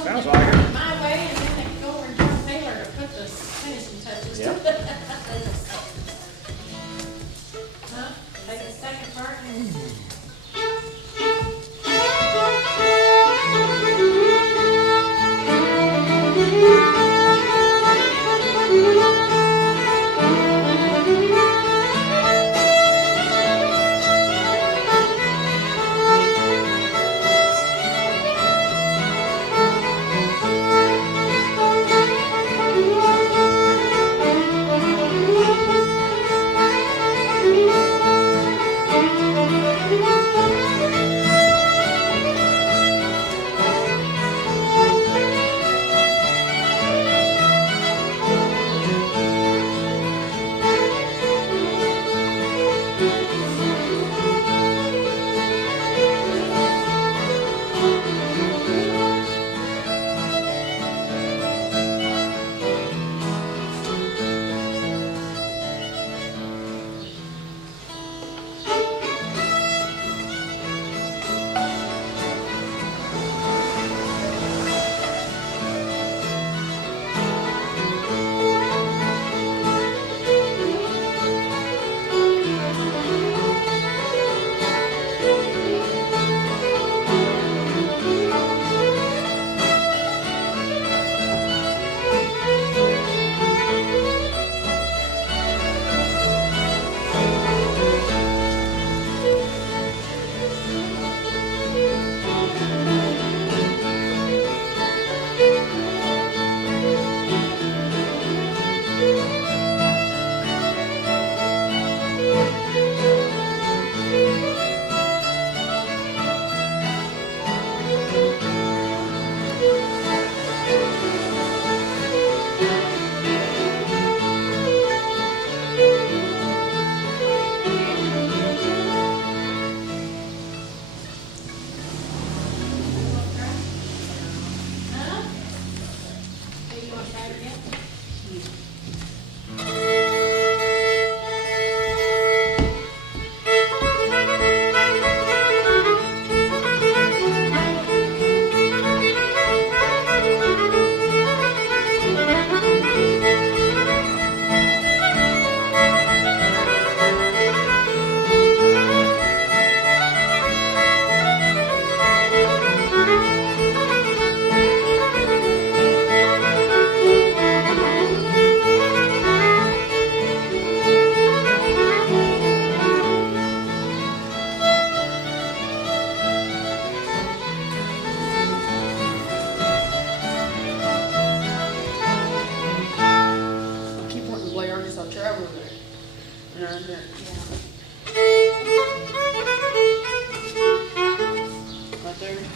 Sounds like it. My way, and then they go over and tell Taylor to put the finishing touches to Yep. it. Huh? Take a second part.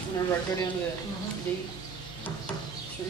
Whenever I go down to the D. Sure.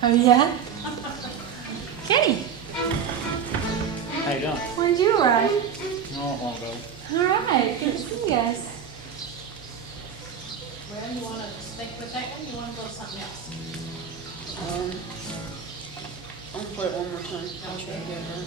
Oh, yeah? Kenny. How you doing? When did you arrive? Not long ago. All right. Good to see you guys. Well, one, you wanna stick with that one, you wanna go to something else? I'm gonna play it one more time. Okay.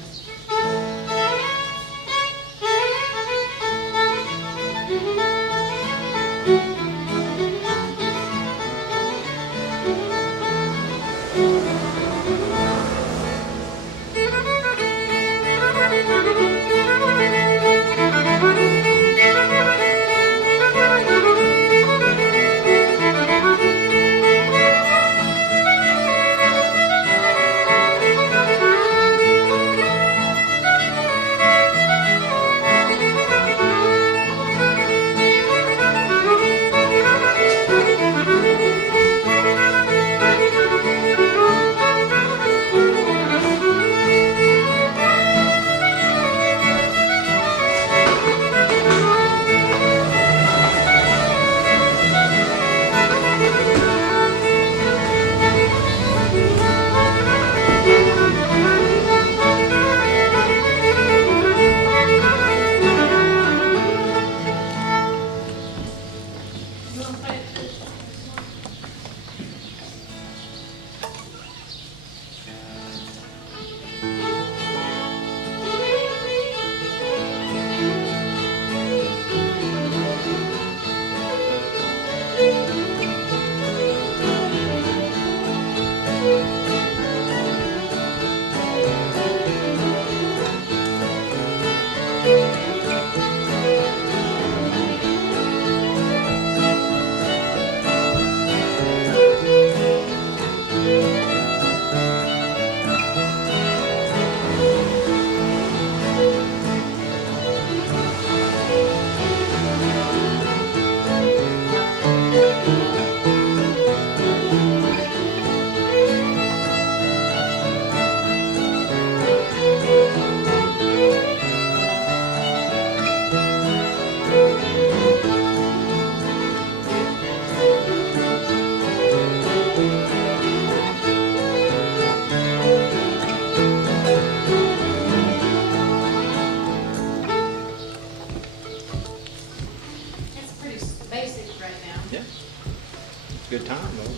Good time though.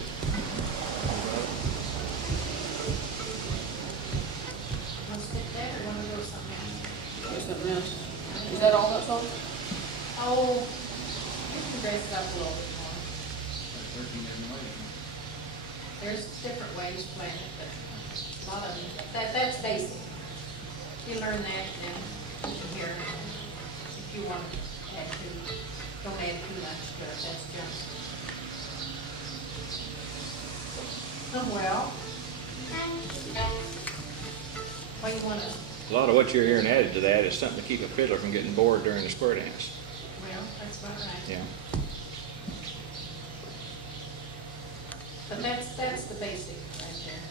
Wanna stick there or wanna go to something else? Or something else. Is that all that song? Oh, you can dress it up a little bit more. There's different ways to play it, but a lot of them, that's basic. You learn that, then you can hear it. If you want to add to, don't add too much to it, that's just. Oh, well. What you want to, A lot of what you're hearing added to that is something to keep a fiddler from getting bored during the square dance. well, that's about right. Yeah. But that's the basic right there.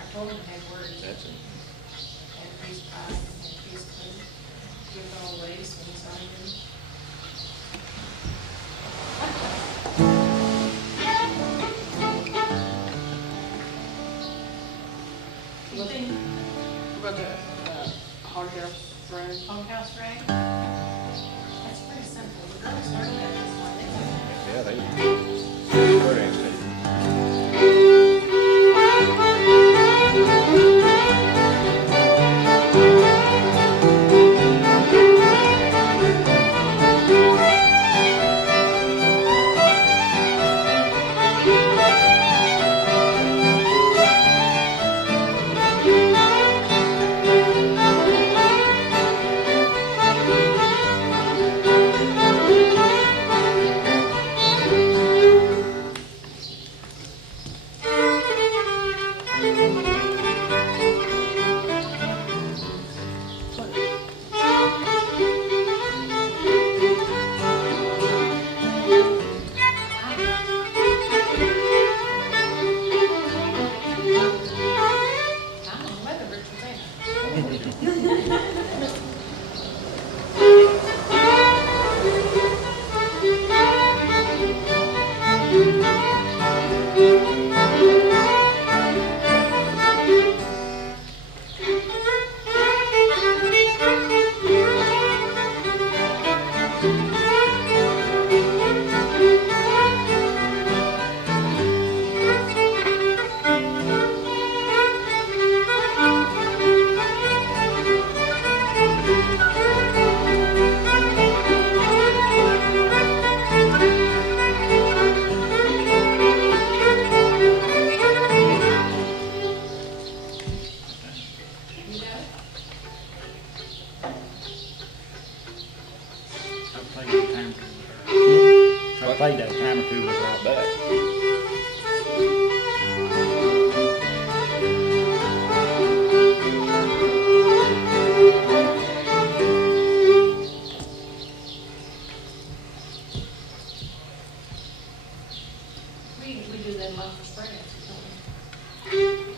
I told him to have words. That's it. Had piece pie, had piece food, give it all away, so he's already. What about the Hog House rag? Hog House rag? That's pretty simple. The girls learned that this one. Yeah, they square dance tape. We do that a lot for spring dances, don't we?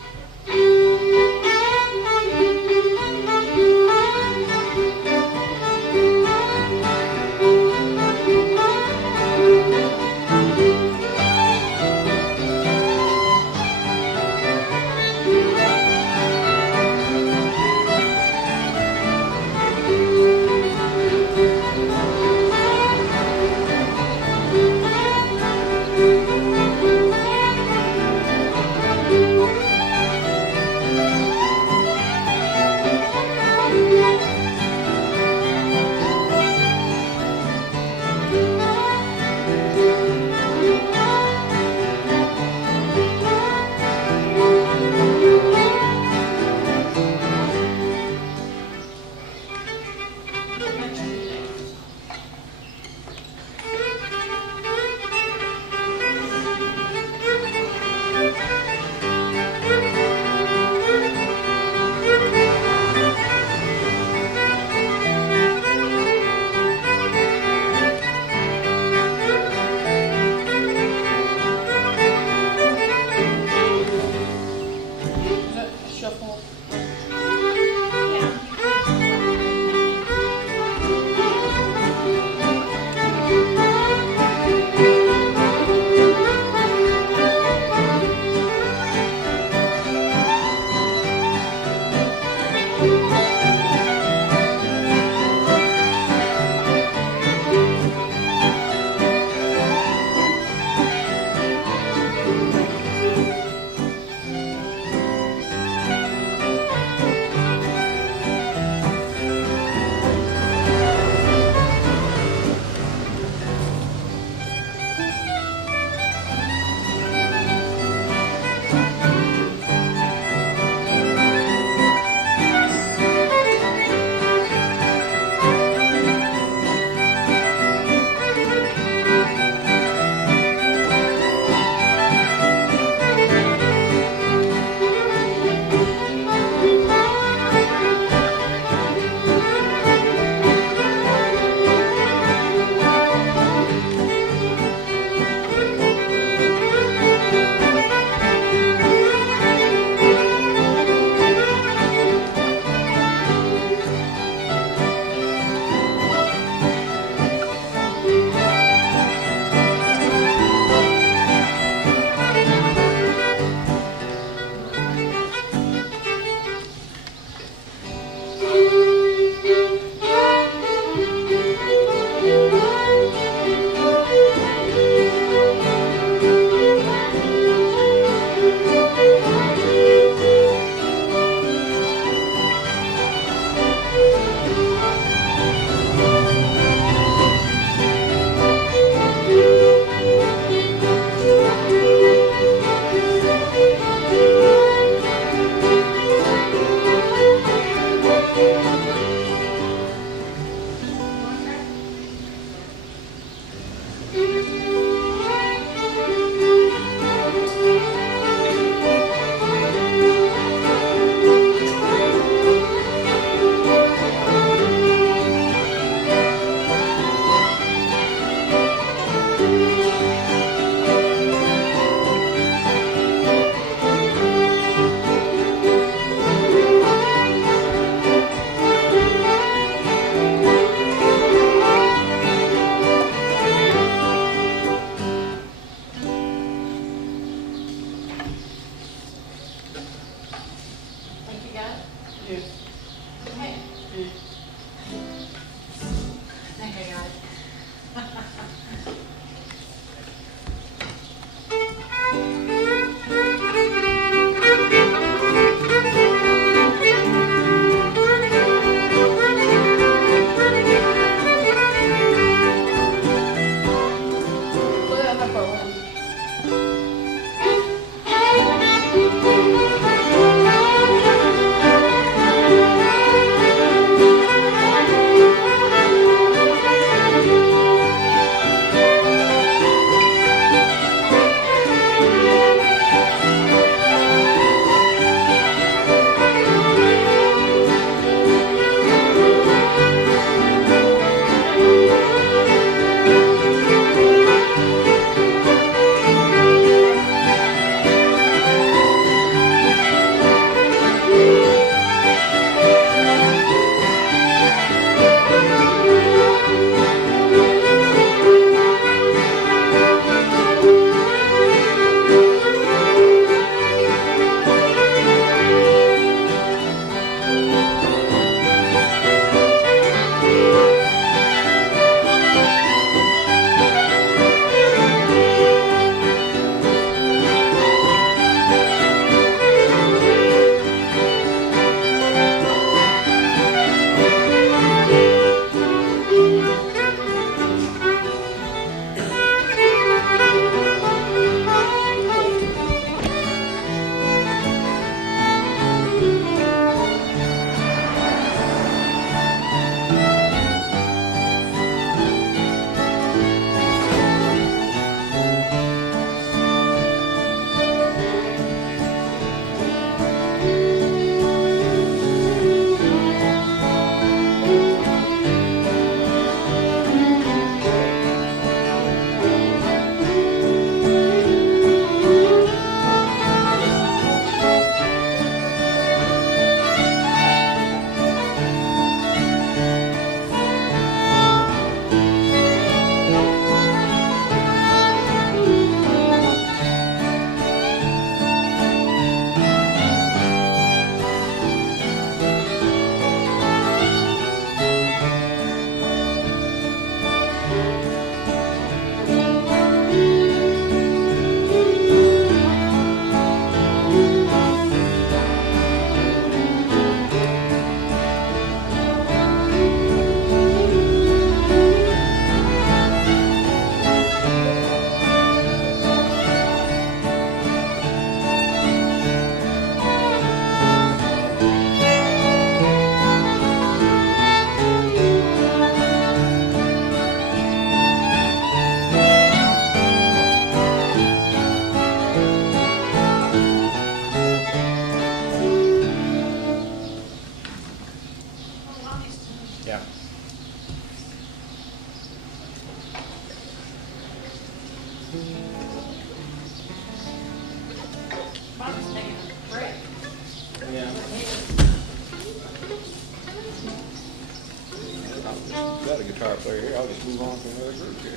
they're here, I'll just move on to another group here.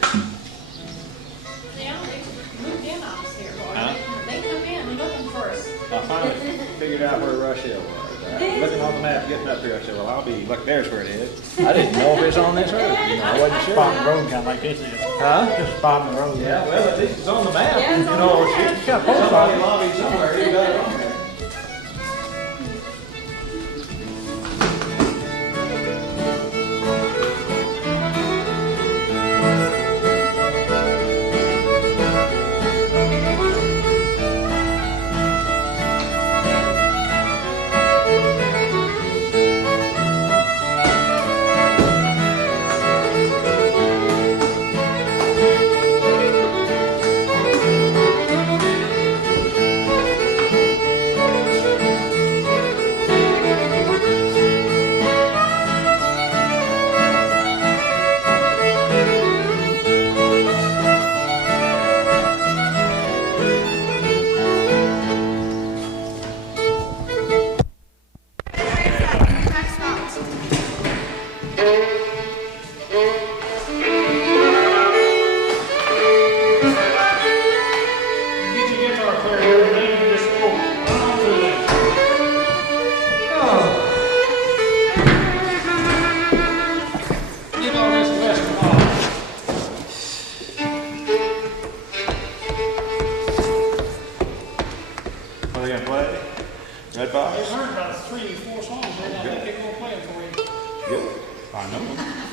Yeah, they moved in on us here, boy. Huh? They come in looking for us. I finally figured out where Rudisill was. Looking on the map, getting up here, I said, well, I'll be, look, there's where it is. I didn't know if it's on this road, you know, I wasn't sure. Spot in the road, kind of like this is. Huh? Just spot in the road. Yeah, well, at least it's on the map. Yeah, it's You on know, the map. it's got a post office lobby somewhere, you got it on there.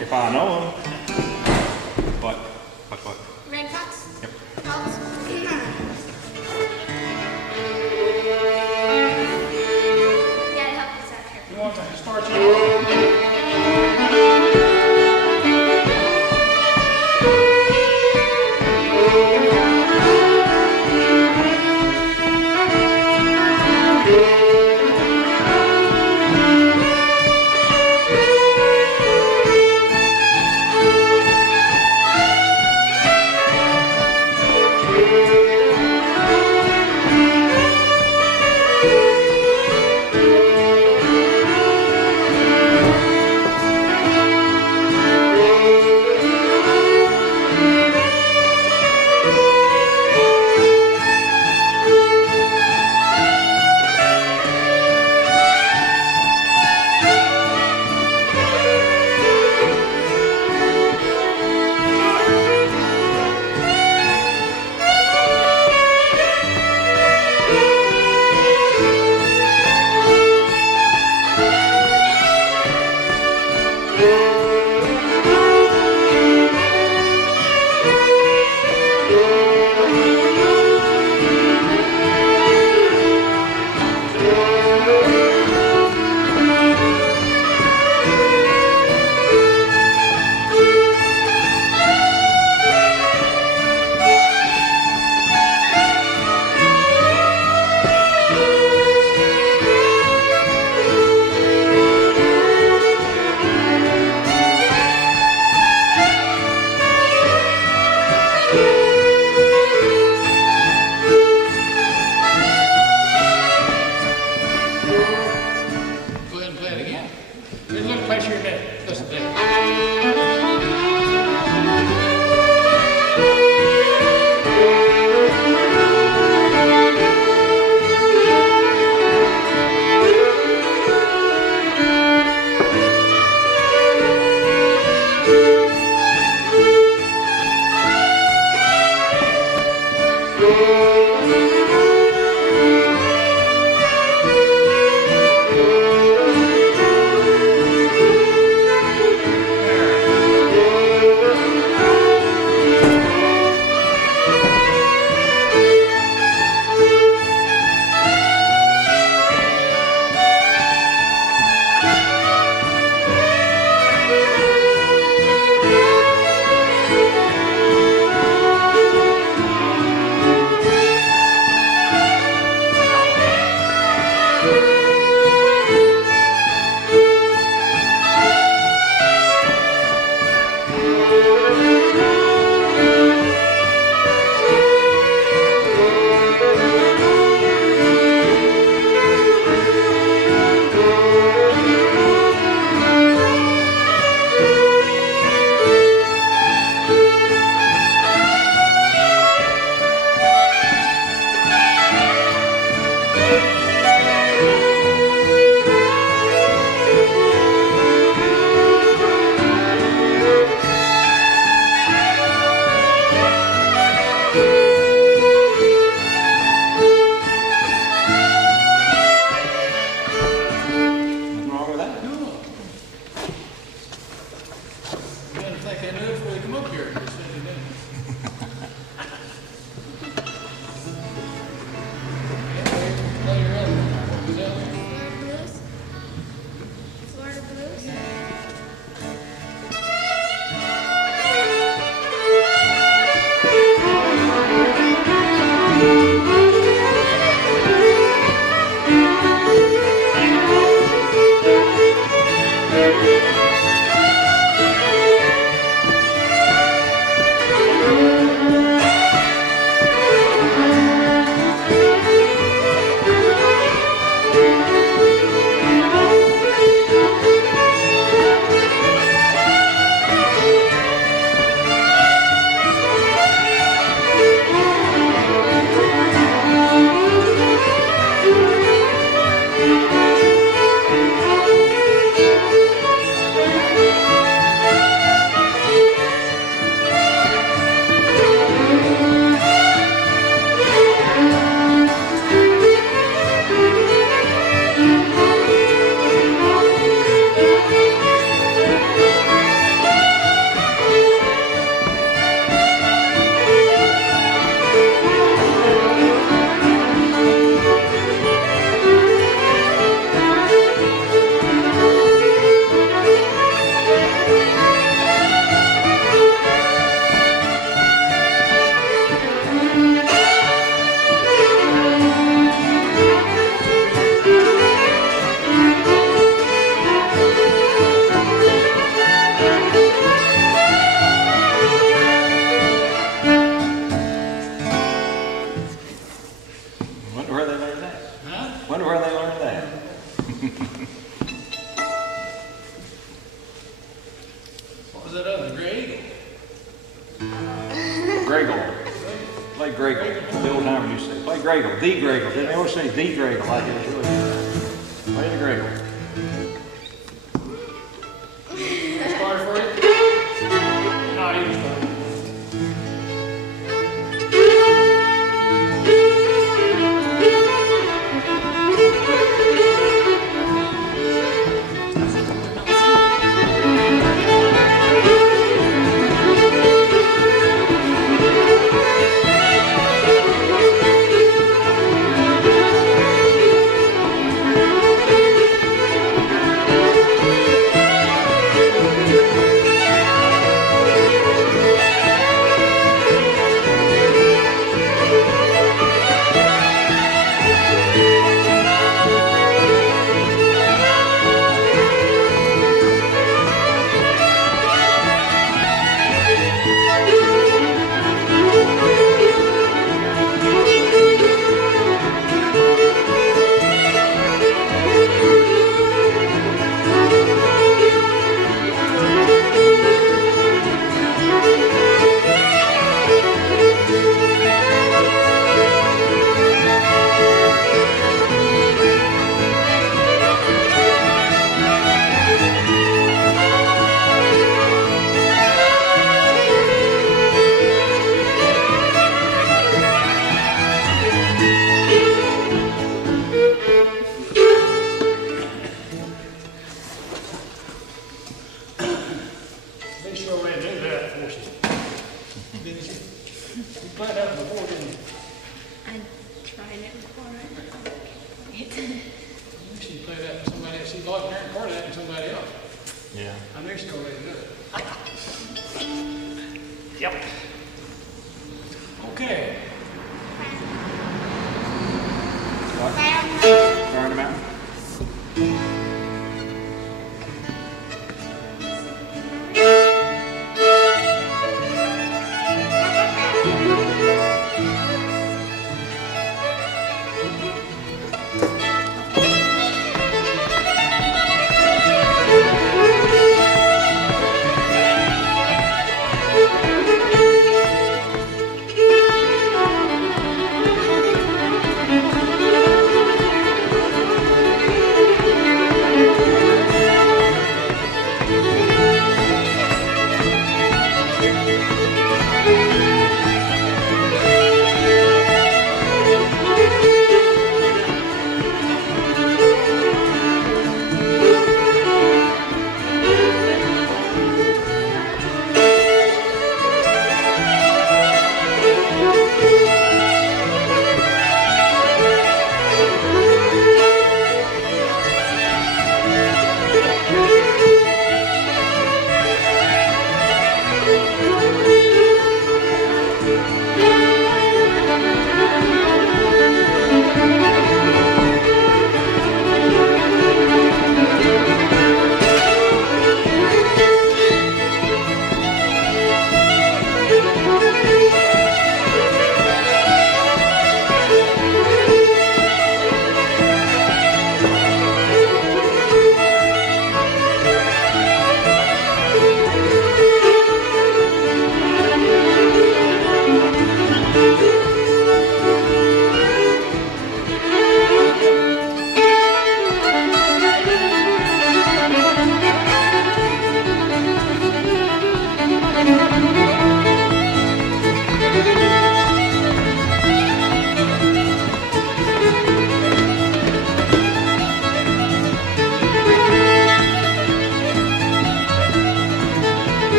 If I know them. What? Red Fox? Yep. Fox? Gotta help us out here. You want to start you? the old timers used to say. Play Gregor, the Gregor. They always say the Gregor like it was really good. Play the Gregor. Start for you? No, you can start.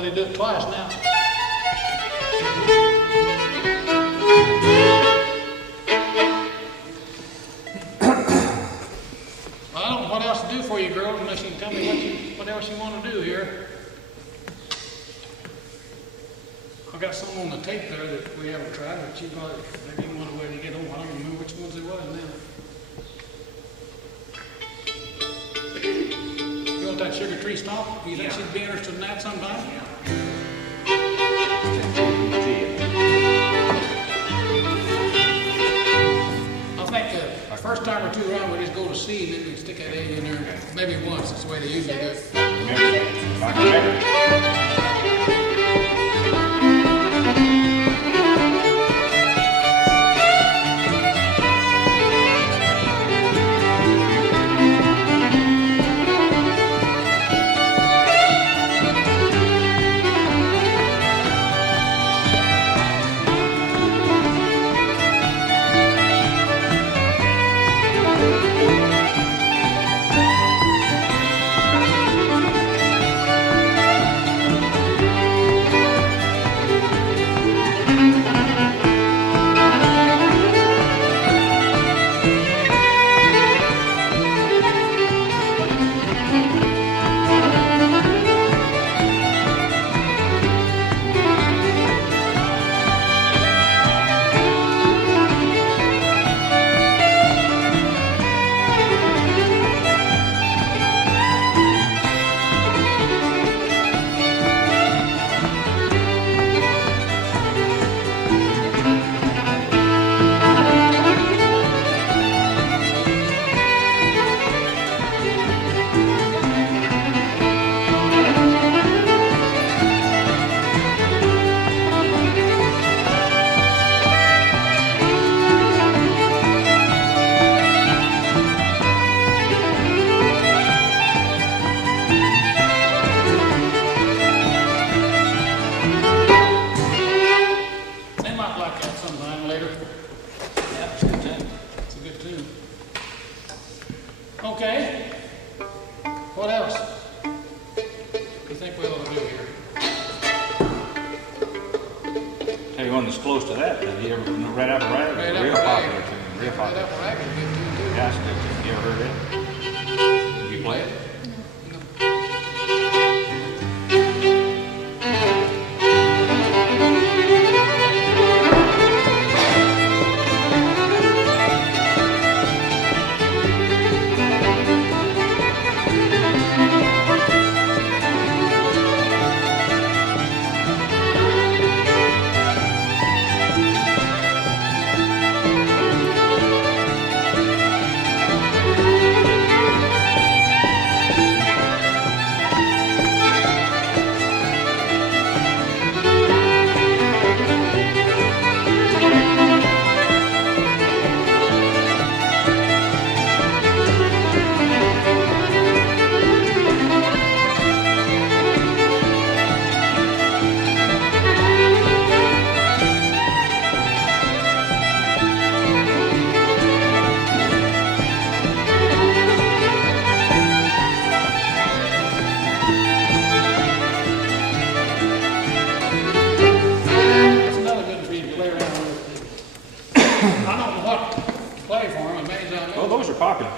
where they do it twice now. Well, I don't know what else to do for you, girls, unless you can tell me what else you want to do here. I've got some on the tape there that we haven't tried, but you probably, maybe you want to wait to get home. I don't even remember which ones it was now. You want that sugar tree stomp? You think she'd be interested in that sometime? Yeah. I think the first time or two around, we just go to C and then we stick that A in there. Maybe once, that's the way they usually do it.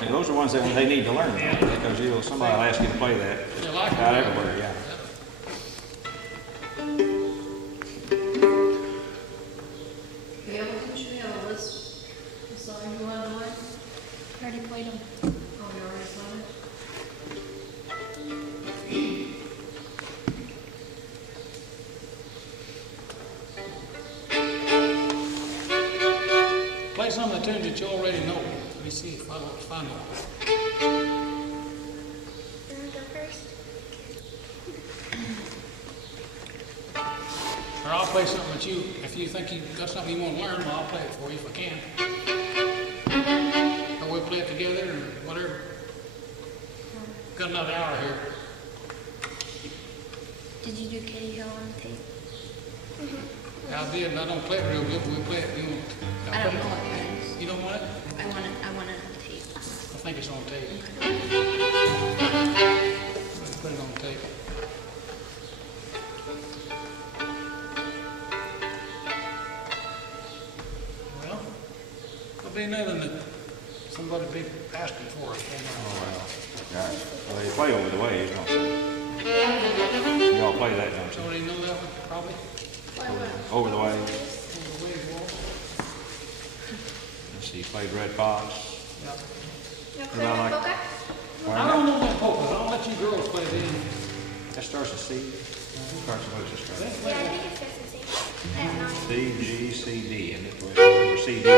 Those are ones that they need to learn, because somebody will ask you to play that out everywhere, yeah. Gail, didn't you have a list of songs you wanted to learn? I already played them. Oh, you already played it? Play some of the tunes that you already know. Let me see if I don't find one. You want to go first? Or I'll play something that if you think you've got something you want to learn, well, I'll play it for you if I can. Or we'll play it together or whatever. Got another hour here. Did you do Kitty Hill on the tape? I did, and I don't play it real good, but we'll play it. I don't know what that is. You don't want it? I want it on tape. I think it's on tape. Let's put it on tape. be nothing that somebody be asking for us. Guys, well, they play over the ways, don't they? Y'all play that, don't you? Somebody know that one, probably? Over the ways. Over the way it was. Let's see, you played Red Fox. Yep. What about like? I don't know that polka. I'll let you girls play then. That starts with C. Starts with what does it start? Yeah, I think it's just the same. C, G, C, D, and it's or C, D.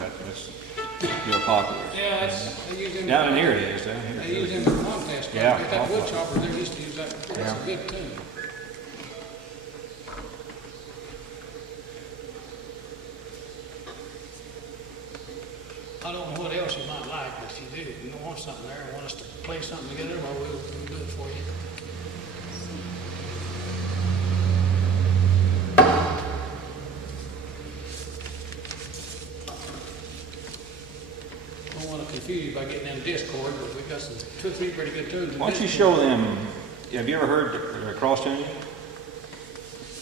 That's real popular. Yeah, they use them. Down in here it is, down here. They use them for contests. Yeah, That wood awful. chopper, they used to use that. That's Yeah. a good tune. I don't know what else you might like, but if you do, if you want something there, want us to play something together, well, we'll do it for you. I don't want to confuse you by getting in Discord, but we've got some 2 or 3 pretty good tunes. in Why don't you Discord. show them, have you ever heard cross tuning?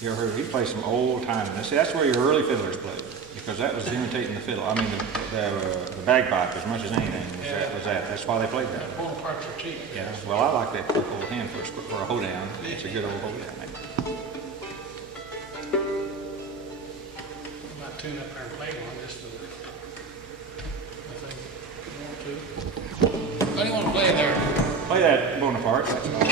You ever heard, he plays some old time, see, that's where your early fiddlers played, because that was imitating the fiddle, I mean, the bagpipe as much as anything was that, that's why they played that. Bonaparte's are cheap. Yeah, well, I like that quick old hand for a hoedown, it's a good old hoedown. I might tune up there and play one just for the, if you want to. What do you want to play there? Play that Bonaparte, that's all.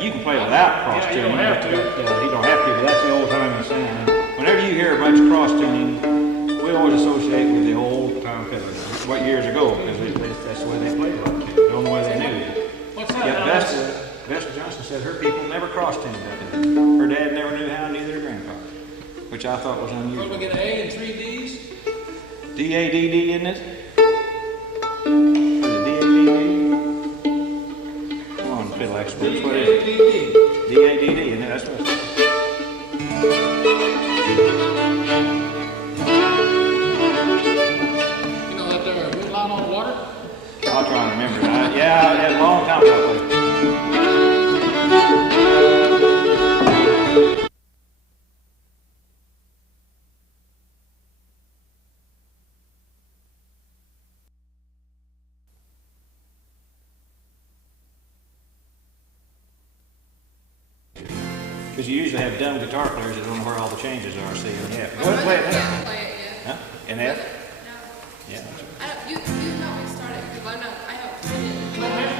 You can play without cross tuning. You don't have to. You don't have to, but that's the old time sound. Whenever you hear a bunch of cross tuning, we always associate with the old time fiddler. What years ago, because that's the way they played rock tune. The only way they knew. What's that? Yeah, Vesta Johnson said her people never cross tuned up. Her dad never knew how, neither her grandfather, which I thought was unusual. What, we get an A and 3 Ds? D-A-D-D, isn't it? Is it D-A-D-D? Come on, fiddle experts, what is it? D-A-D-D. D-A-D-D, isn't it? That's what it's. You know that there wood line on the water? I'll try and remember that. Yeah, it had a long time ago I played. Because you usually have dumb guitar players that don't know where all the changes are, C and F. Go ahead and play it now. Play it, yeah. Huh? And F? No. Yeah. I don't, you help me start it, because I helped play it.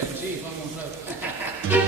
playing chief, I'm gonna know.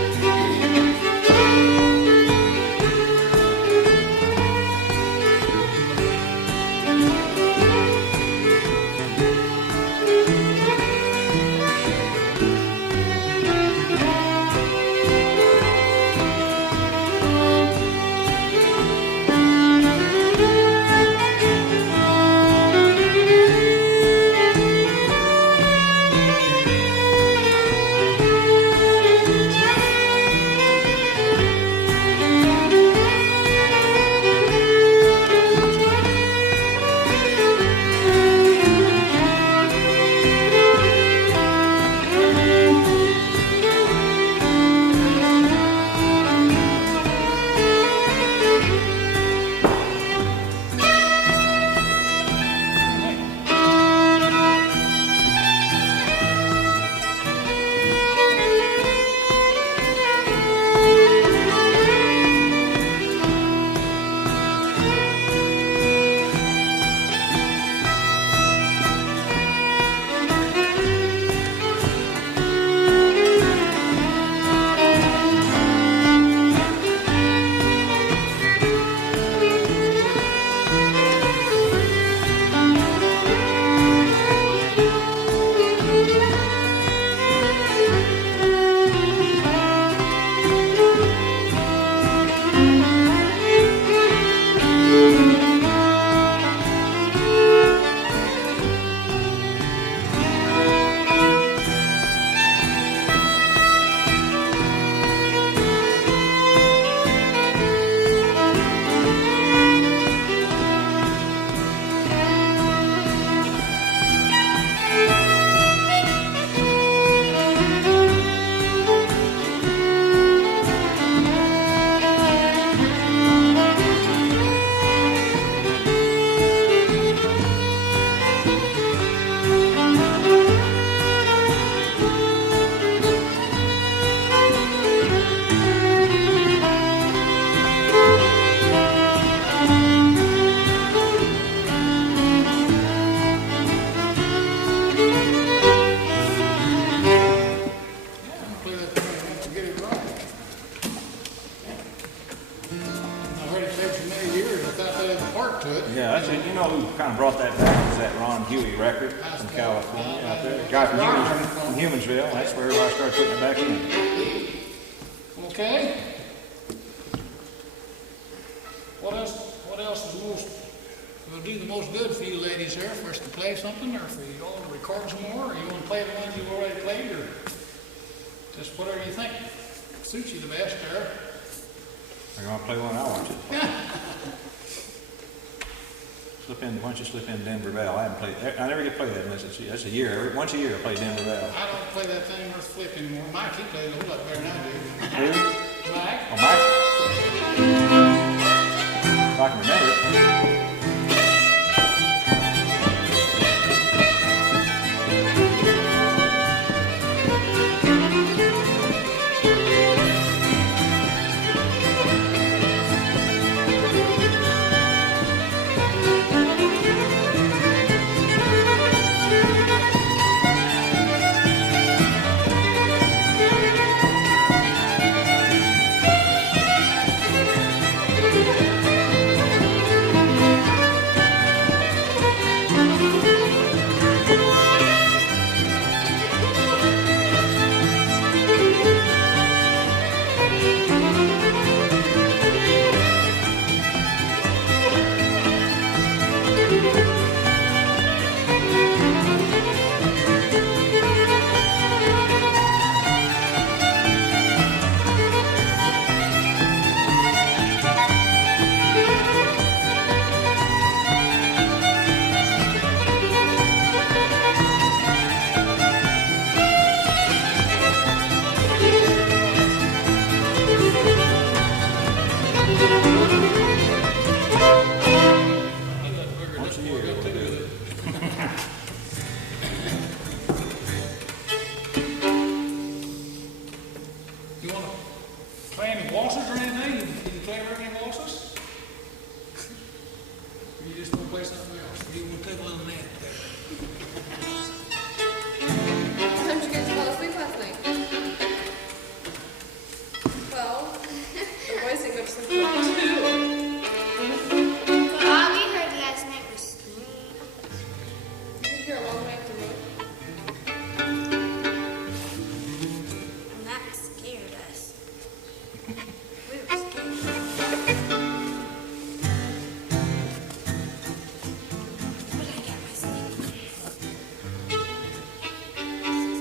Kind of brought that back was that Ron Huey record from California out there. The guy from Humansville. That's where I started putting it back in. Okay. What else is will do the most good for you ladies here? For us to play something, or for you all to record some more, or you want to play the ones you've already played, or just whatever you think suits you the best there. If you're going to play one, I'll watch it. Yeah. Why don't you slip in Denver Bell? I haven't played. I never get to play that unless that's a year. Once a year I play Denver Bell. I don't play that thing worth flip anymore. Mike, he plays a whole lot better than I do. Who? Mike? Oh, Mike? If I can remember it.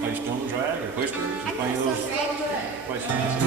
play stone drag or whispers or play those, play songs.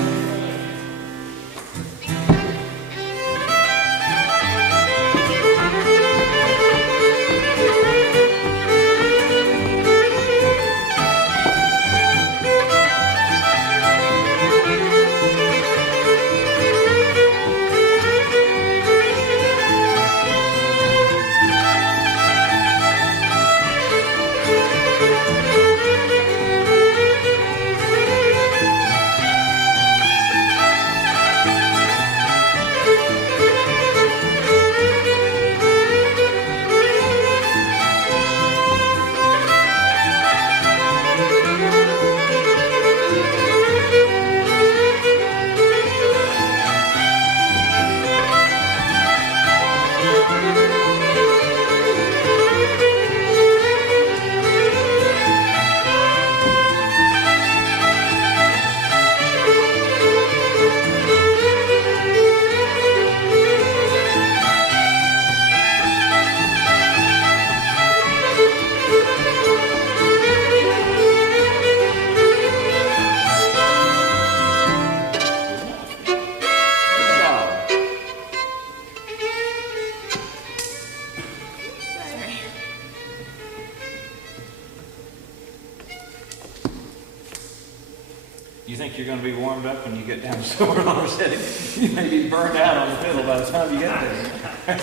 You think you're going to be warmed up when you get down to Silver City? You may be burned out on the fiddle by the time you get there.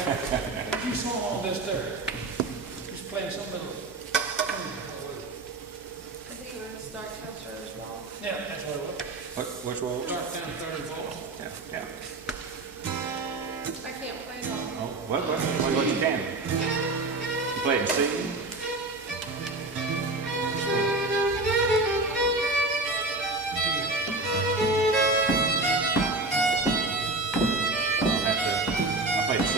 You saw all this there. Just playing some little. I think it was Dark House as well. Yeah, that's what it was. Which one? Dark down third ball. Yeah. I can't play it all. Oh, what you can? You play it in C? I played C.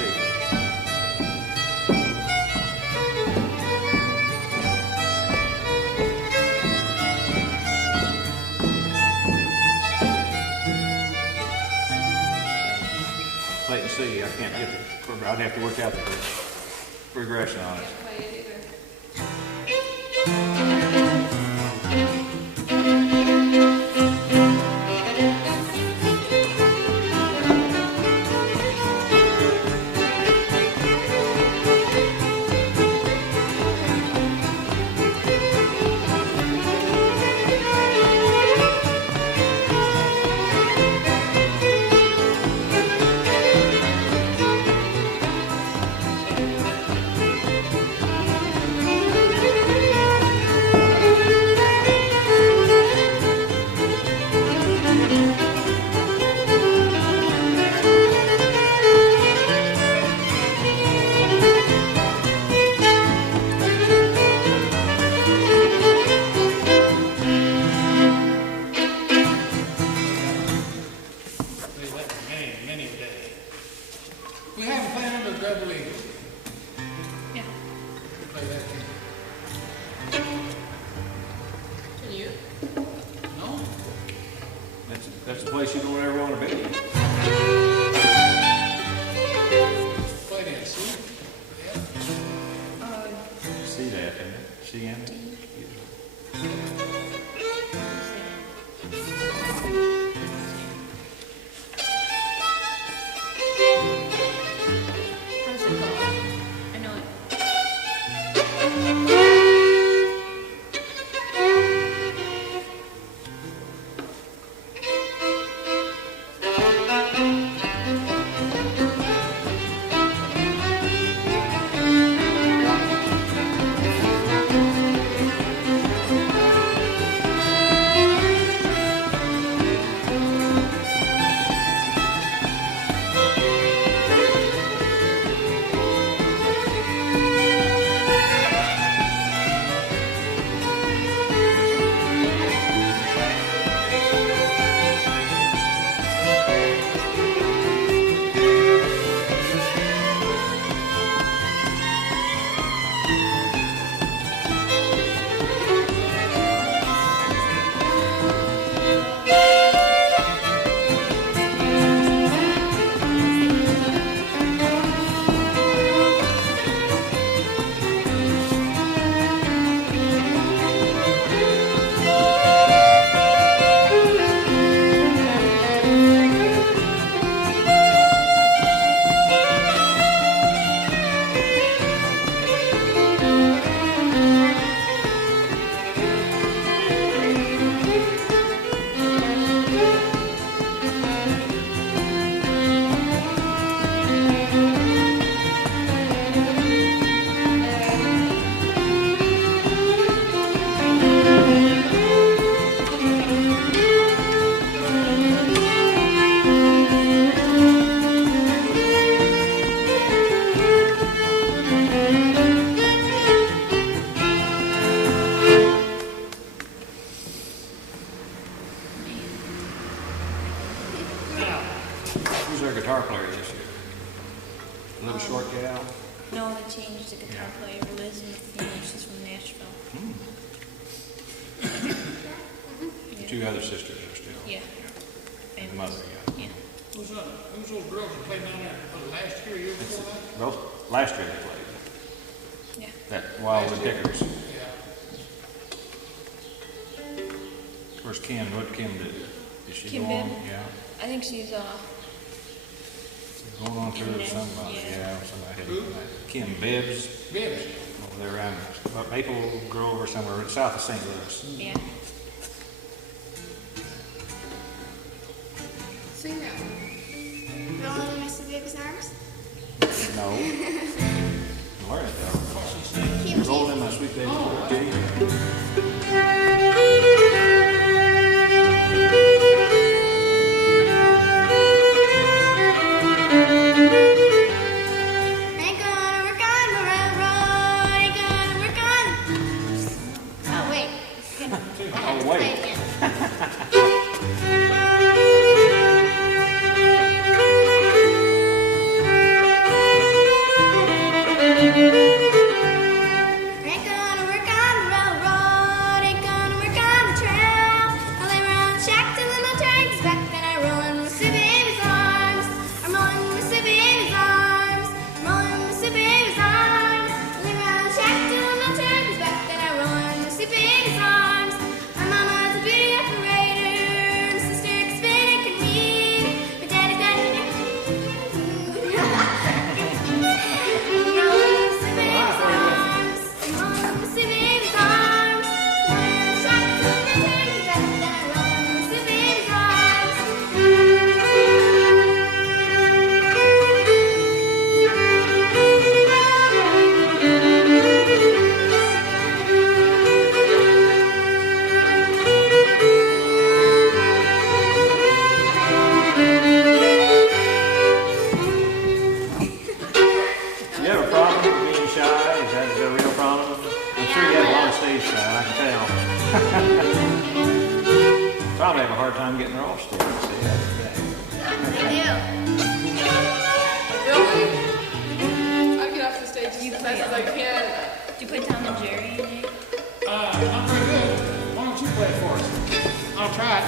Play it in C. I can't get it. I'd have to work out the progression on it. Can't play it either. That's the place you don't ever want to be. Play that, see? Yeah. See that, isn't it? See in it? How's it go? I know it. their guitar player this year? A little short gal? No, they changed the guitar player. Liz McCann, she's from Nashville. The two other sisters are still. Yeah. And the mother, yeah. Yeah. Who's those girls that played down there last year, year before that? Both, last year they played. Yeah. That Wildwood Pickers. Yeah. Where's Kim? What Kim do? Is she Kim going? Bibb? Yeah. I think she's Going on through with Yeah. somebody. Yeah. Yeah, somebody had Who? Kim Bibbs Bibbs. over there around Maple Grove or somewhere south of St. Louis. yeah. Sing that one. Rolling in Mr. Baby's arms. No. Learn it though. Keep Rolling in my sweet baby. Okay. Ain't gonna work on the railroad. Ain't gonna work on. Oh wait. Oh wait. Ain't gonna work on the railroad. Ain't gonna work on the trail. I lay around the shack till my train gets back. Then I roll in Mr. Baby's arms. I'm rolling in Mr. Baby's arms. I'm rolling in Mr. Baby's arms. I lay around the shack till my train gets back. Then I roll in Mr. Baby's arms. My mama's a beauty operator. My sister can spin and can weave. My daddy's got I'm rolling in Mr. Baby's arms. I'm rolling in Mr. Baby's arms. Rolling in the shack till my train gets back. Then I roll in Mr. Baby's arms. You have a problem with being shy? Is that a real problem? I'm sure you have a lot of stage shy, I can tell. Probably have a hard time getting her off stage. See, that's the thing. Really? I'd get off the stage as You fast play as I can. Do you play Tom and Jerry, Nick? Not very good. Why don't you play it for us? I'll try it.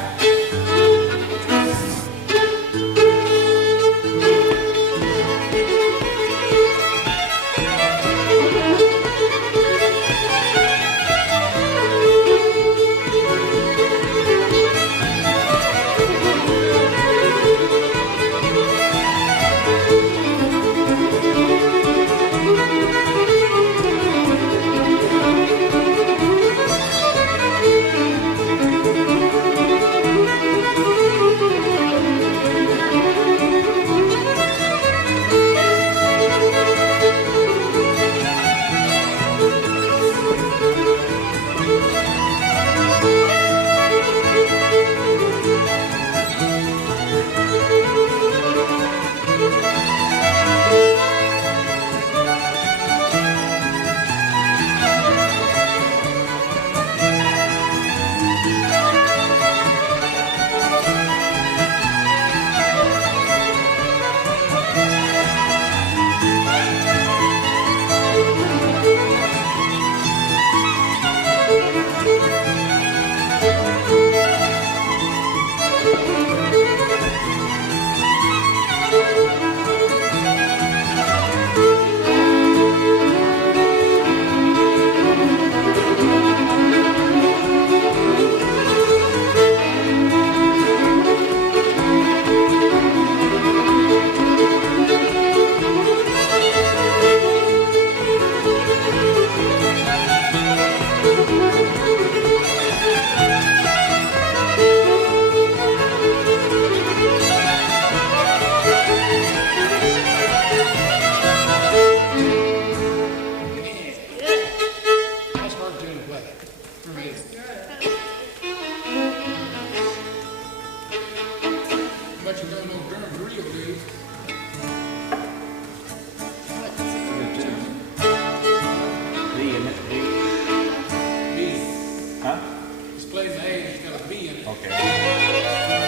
Okay.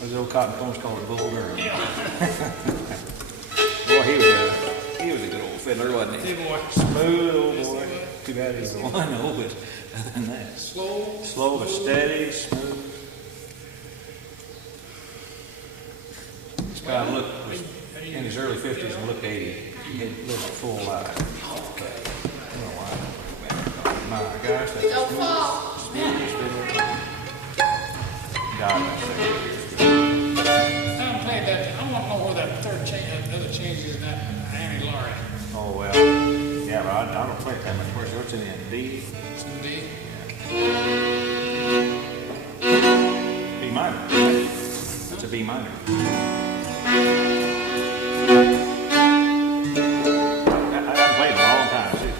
Those old cotton phones called a bull girl. Yeah. Boy, he was a good old fiddler, wasn't he? Hey, boy. Smooth old boy. Too bad he was the one old, but other than that. Slow but steady, smooth. This guy was in his early 50s and looked 80. He had lived a full life. Okay. I don't know why. My gosh, that's Don't fall. smoothest fiddler. God, that's so good. I haven't played that. I want to know where that third change, that other change is in that Annie Laurie. Oh, well. Yeah, but I don't play it that much. What's it in? D? It's in D. B minor. It's a B minor. I haven't played in a long time, too.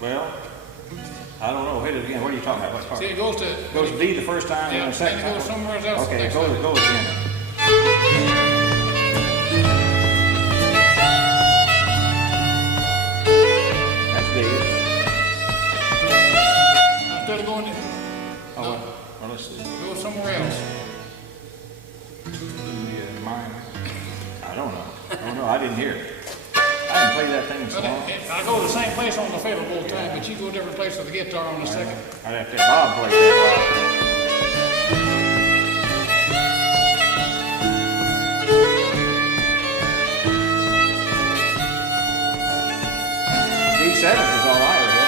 Well, I don't know. Hit it again. What are you talking about? What part? See, it goes to... Goes to D the first time and the second then it goes time. somewhere else. Okay, next go time. again. That's D. Instead of going to... Oh, well, let's see. Go somewhere else. The minor. I don't know. I didn't hear it. I haven't played that thing in so long. I go to the same place on the fiddle both time, but you go a different place with the guitar on the second. I'd have to have Bob play that. D7 is all right, right?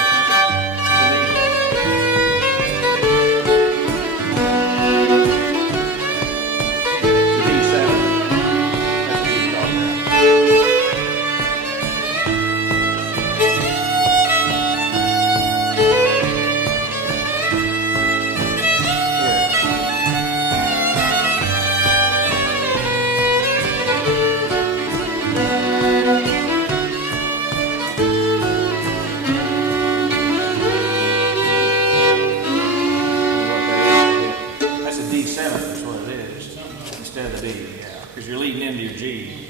Because you're leading into your G.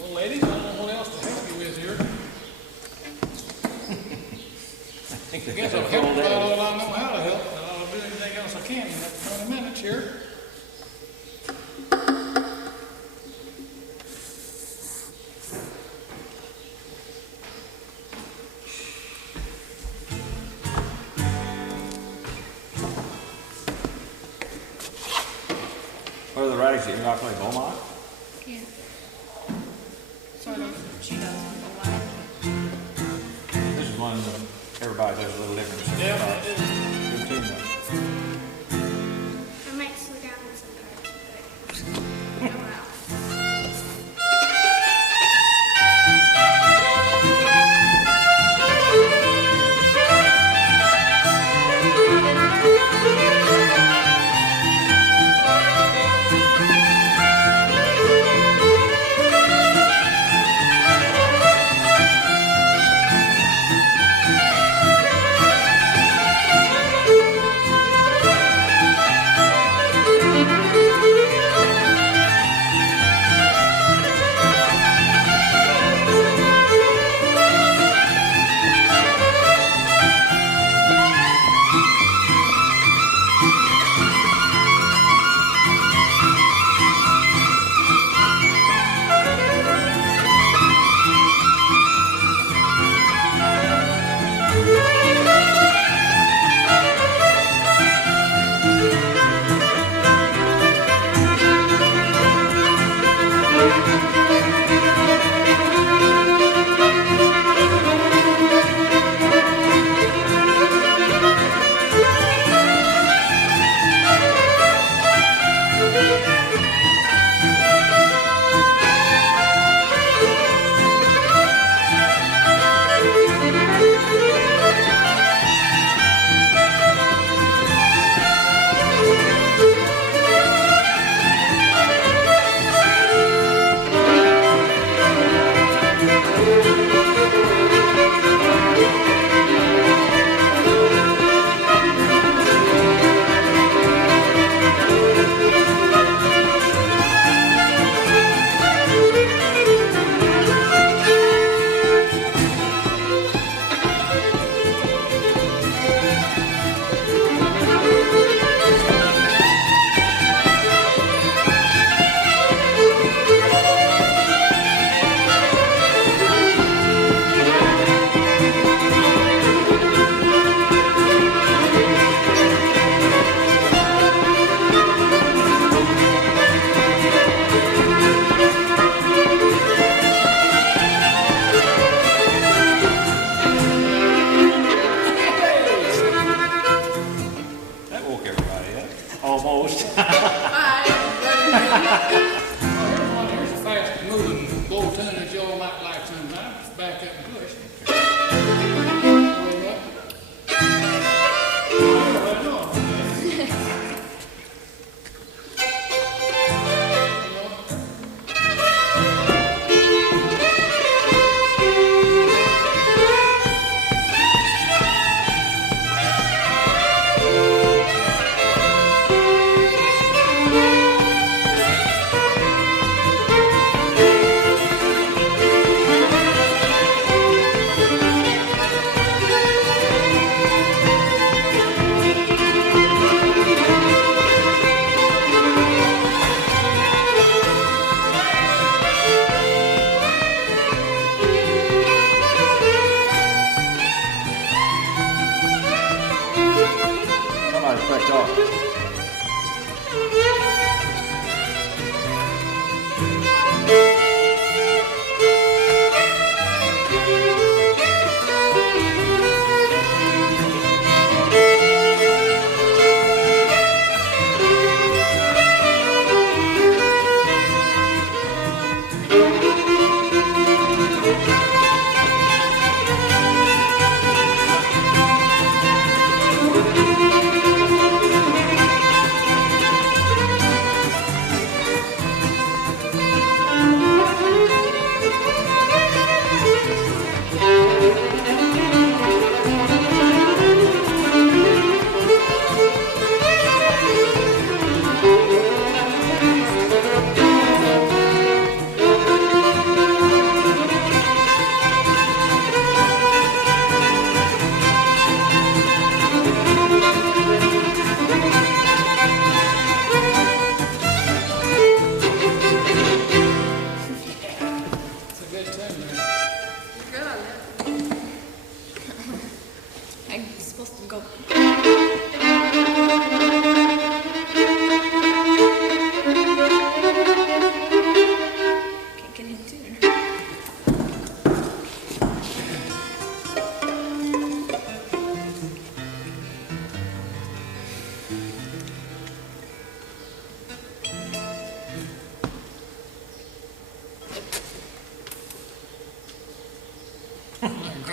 Well, ladies, I don't know what else to help you with here. I guess I'll help about all I know how to help, and I'll do anything else I can in that 20 minutes here. What are the writings that you not play Beaumont? Yeah. Sort of. She does with the light. This is one that everybody does a little different. Yeah, it is. Good tune though. I might slow down on some parts, but oh well.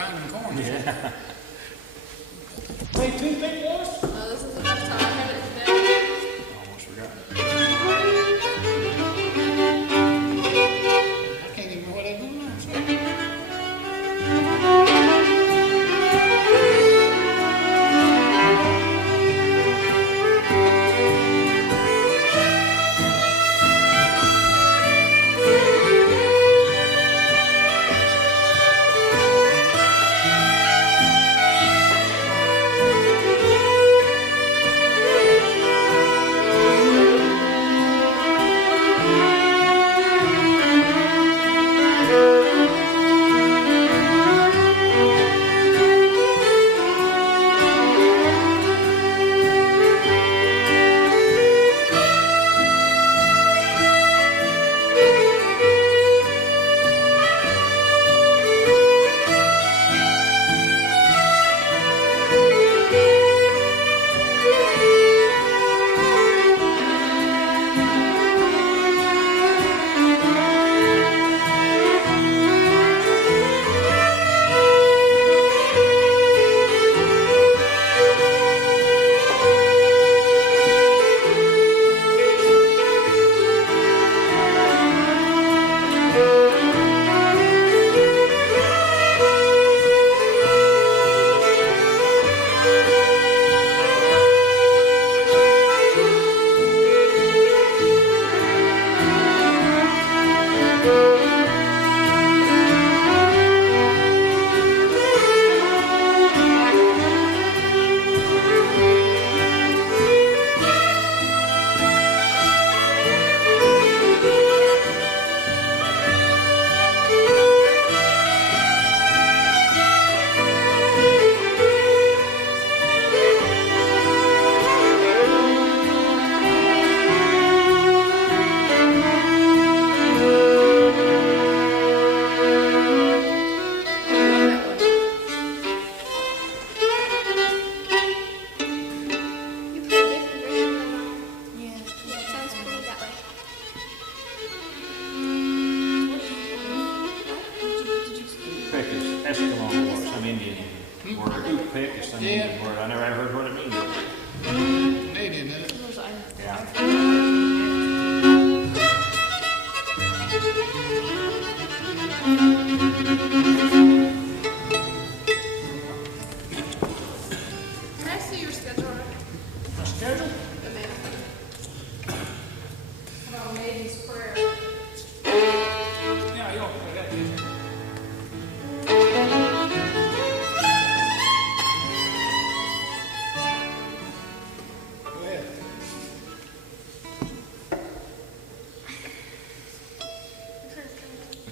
grinding corn. Yeah. Play toothpick, boys? Oh, this is the first time I heard it today. Almost forgot. I can't even remember what I do now. So.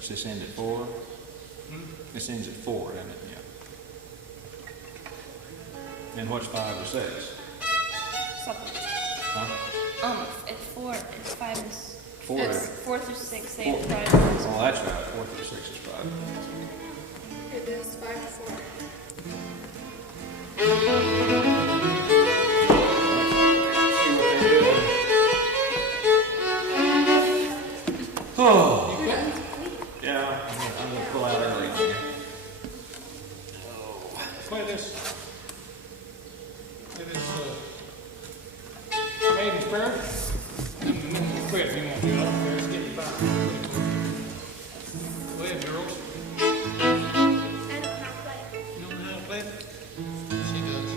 This ends at 4? This ends at 4, doesn't it? Yeah. And what's 5 or 6? Something. Huh? It's 4. It's 5 is. 4. It's 4 through 6. They 4. have 5. Oh, that's right. 4 through 6 is 5. It is 5 to 4. Oh. Yeah, I'm gonna pull out early. Play this. Play this Maiden Prayer. Quit if you want to do it up there. It's getting by. Go ahead, girls. I don't know how to play it. You don't know how to play it? She does.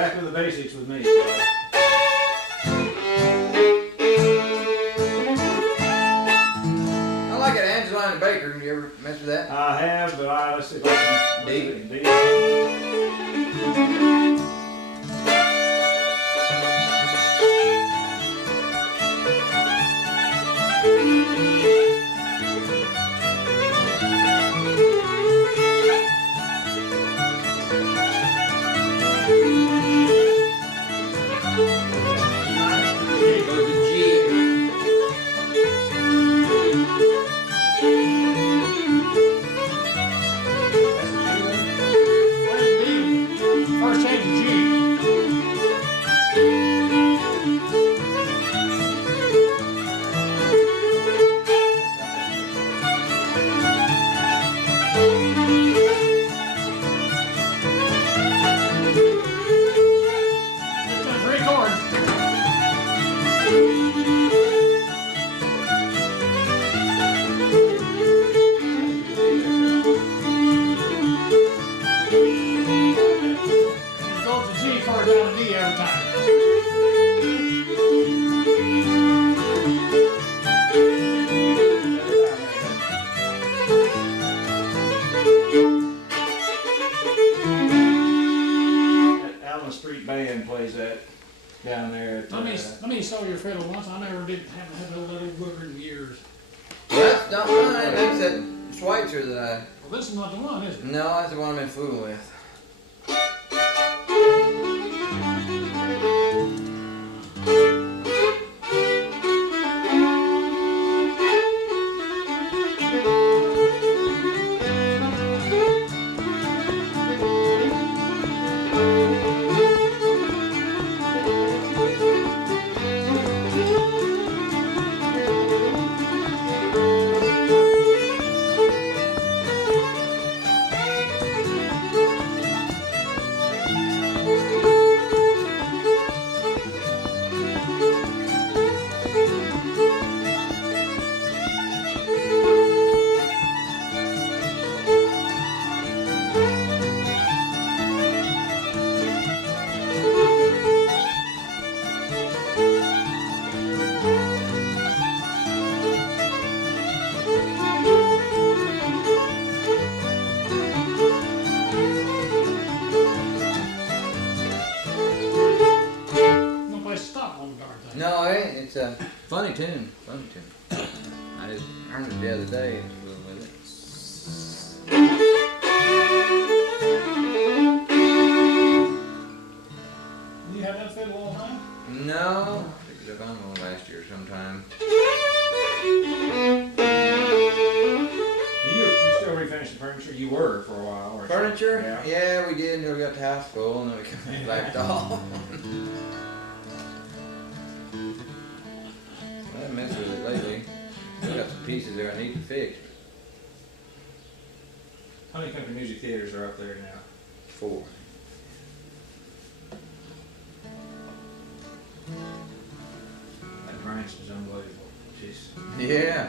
back with the basics with me. I like it, Angelina Baker. You ever mess with that? I have, but let's see if I can. D. Goes to G. First change to G. Just done 3 chords. It goes to G chord down to D every time. That Allen Street Band plays that down there. At, Let me sew your fiddle once. I never did haven't had a little booger in years. That's not mine. That's that Schweitzer that Well, this is not the one, is it? No, that's the one I've been fooling with. No place to stop on the darn thing. No, it ain't. It's a funny tune. Funny tune. I just learned it the other day and was fooling with it. You have that fiddle all the time? No, I picked it up on one last year sometime. You still refinishing furniture? You were for a while. Or Furniture? Yeah. Yeah, we did until we got to high school and then we come back off. I haven't messed with it lately. Still got some pieces there I need to fix. How many country music theaters are up there now? 4. That Branson's unbelievable. Jeez. Yeah.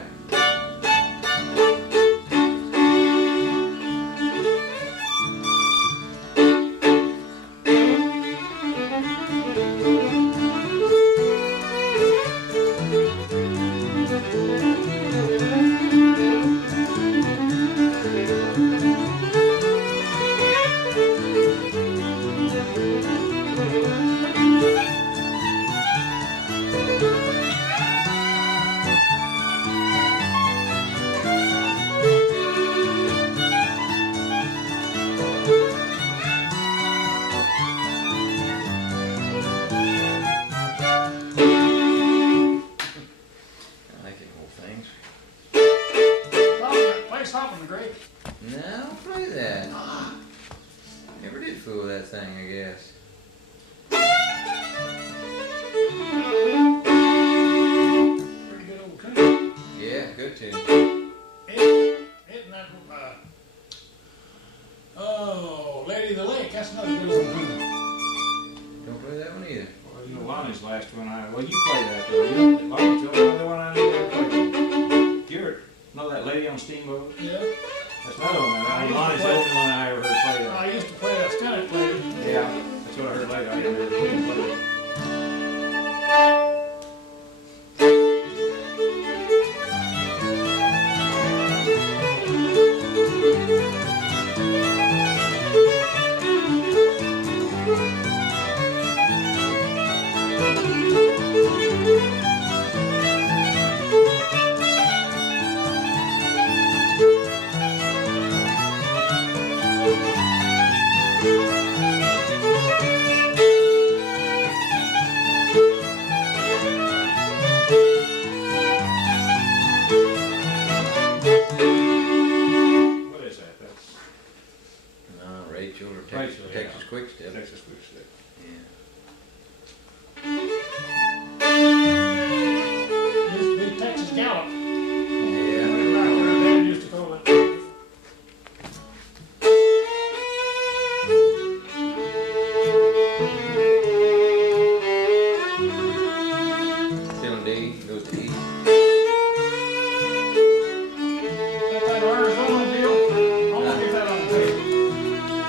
Stopping the grave. No, don't play that. Never did fool that thing, I guess. Pretty good old tune. Yeah, good tune. Isn't that, oh, Lady of the Lake, that's another good old tune. Don't play that one either. Well, you know, Lonnie's last one well, you play that though. Lonnie's the only one I knew that played. You know that lady on Steamboat? Yeah. That's another one. Lonnie's the only one I ever heard play that. I used to play that Stennett lady. Yeah. That's what I heard later. I didn't hear him play it. Texas quick step. Texas quick step. Yeah. Used to be Texas Gallop. Yeah. Right where Dad used to throw it. Still in D, goes to E. Got that Arizona deal? I want to get that on tape.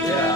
Yeah.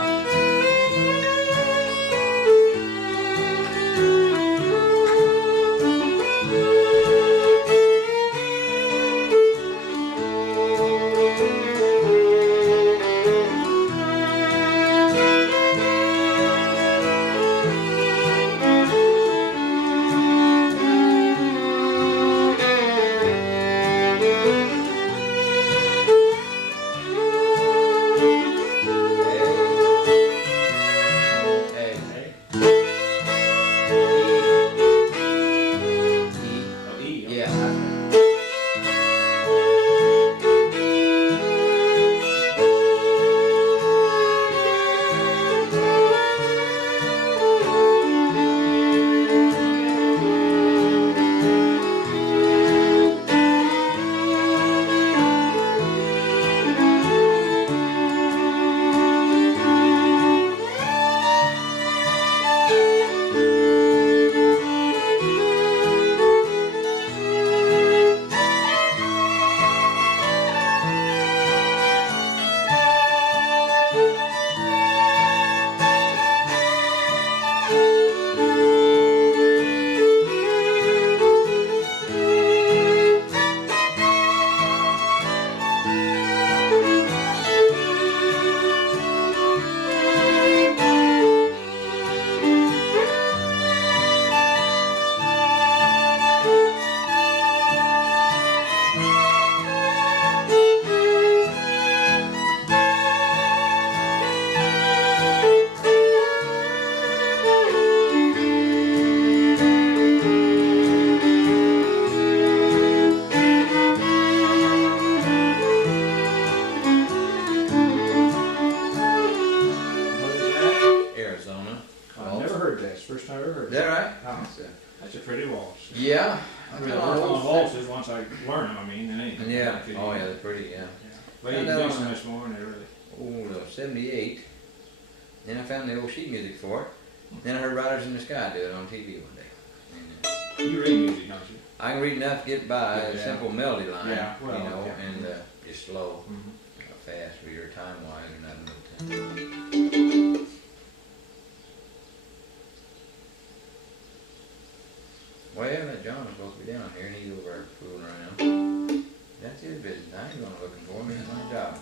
That's a pretty waltz. Yeah. I really work on waltzes once I learn them, I mean, and anything. Yeah. Oh yeah, they're pretty, yeah. Ladies do so much more, and they really. Oh, 78. Then I found the old sheet music for it. Then I heard Riders in the Sky do it on TV one day. And, you read music, don't you? I can read enough to get by a Yeah. simple melody line, Yeah, well, you know, yeah. and just slow, not fast for your time wise or nothing. But, well, that John was supposed to be down here and he's over there fooling around. That's his business. I ain't going looking for him. It's my job.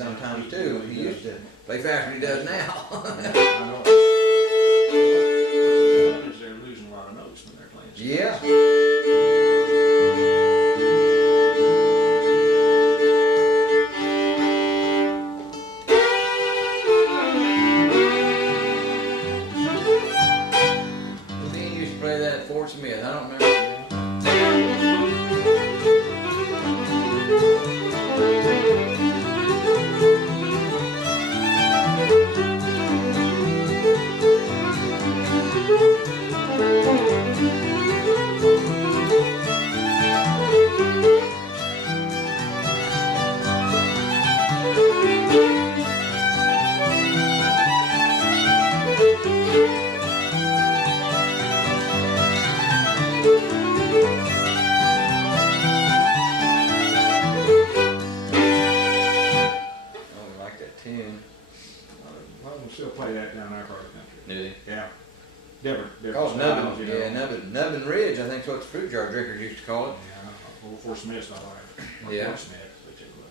sometimes too. He used to play faster than he does now. I know. They're losing a lot of notes when they're playing. Yeah. Dean used to play that at Fort Smith. I don't remember. Still play that down our part of the country. Do they? Yeah. Different Called styles, Nubbin, you know. yeah, Nubbin Ridge, I think is what the fruit jar drinkers used to call it. Yeah, old Fort Smith's not right. Yeah. Fort Smith, they take a look.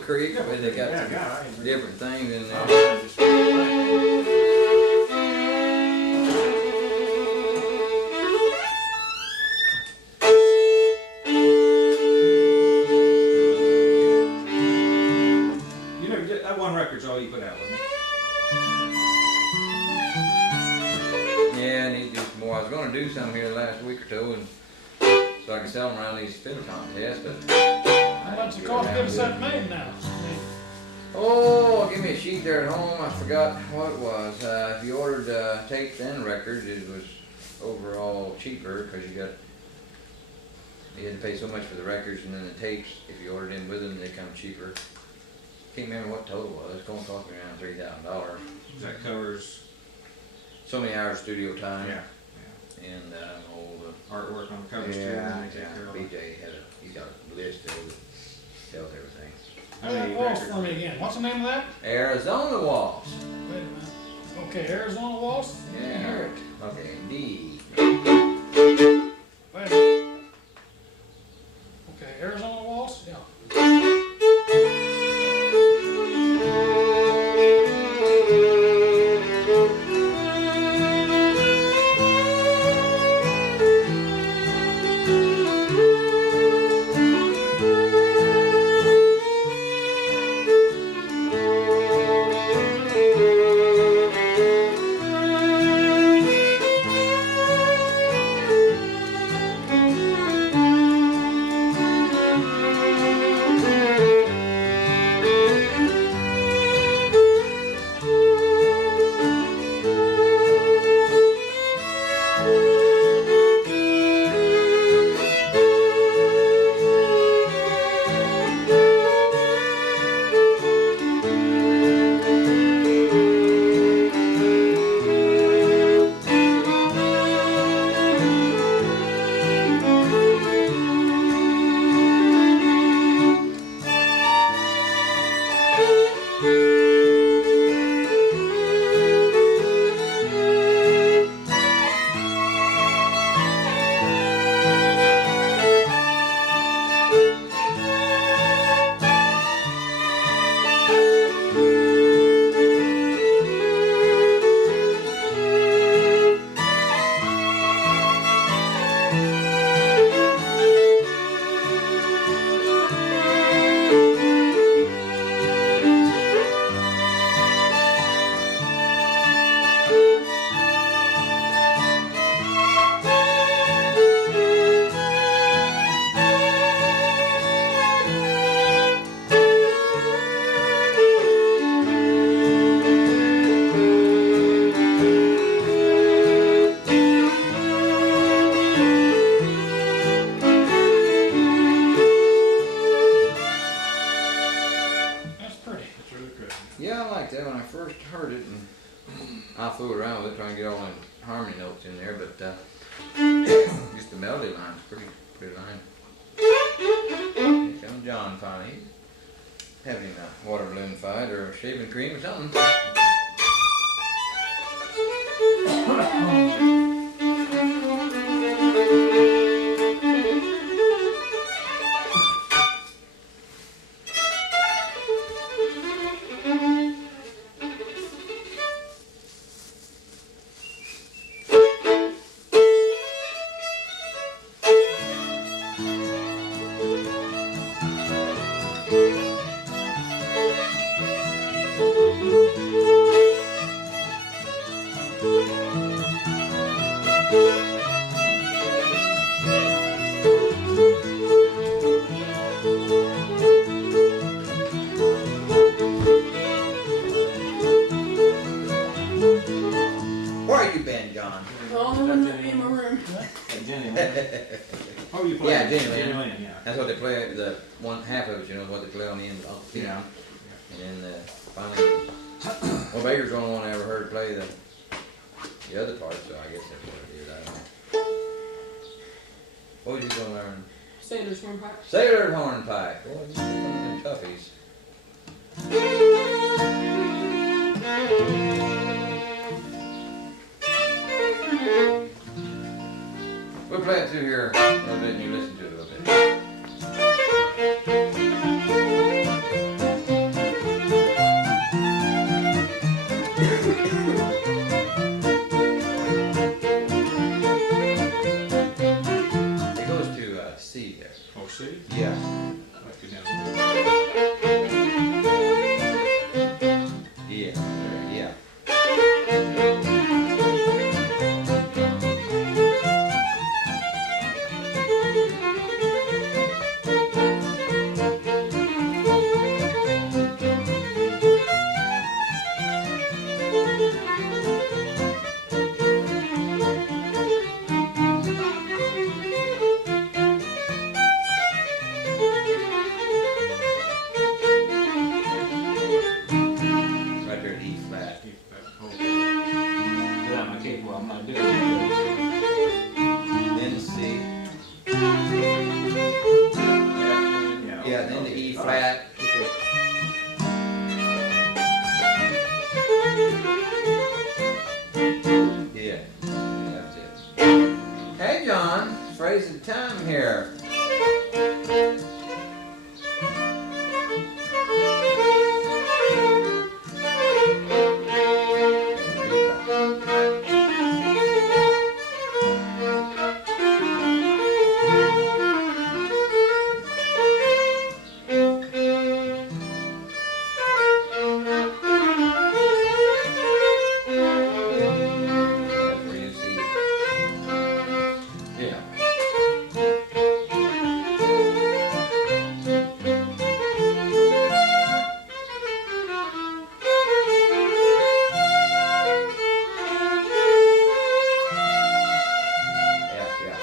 Creek, where they got Yeah, some different things in there. You never did, that one record's all you put out, wasn't it? Yeah, I need to do some more. I was going to do some here last week or two, and so I can sell them around these fiddle contests, but How much it cost to get a set made now? oh, give me a sheet there at home. I forgot what it was. If you ordered tapes and records, it was overall cheaper because you had to pay so much for the records, and then the tapes, if you ordered in with them, they come cheaper. Can't remember what total was. It's going to cost me around $3,000. That covers, So many hours studio time. yeah, And all the artwork on the covers too. yeah, and they take care of it. BJ he's got a list there that tells everything. How many Waltz records? for me again. What's the name of that? Arizona Waltz. Wait a minute. Okay, Arizona Waltz? Yeah. Hear it. Okay, D. Wait a minute. Okay, Arizona Waltz? Yeah. heard it, and I fooled around with it, trying to get all the harmony notes in there, but just the melody line's pretty line. Here comes John finally. He's having a water balloon fight or shaving cream or something. Where you been, John? Oh, in my room. Jenny Lynn. Oh, you play? Yeah, Jenny Lynn. Jenny Lynn, yeah. That's what they play. The one half of it, you know, what they play on the end of the piano. And then finally, well, Baker's the only one I ever heard play the other part, so I guess that's what it is. I don't know. What was you going to learn? Sailor's hornpipe. Sailor hornpipe. Boy, you some of them toughies. We'll play it through here a little bit and you listen to it a little bit. It goes to C there. Oh, C? Yeah. Like it down. Yeah. Yeah. Right there at E flat. Okay. Without my cable, I'm not doing it. Then C. Yeah. Yeah, then the E flat. Okay. Yeah. That's it. Hey, John. Phrase of time here. That's where you see. Yeah. Yeah, yeah.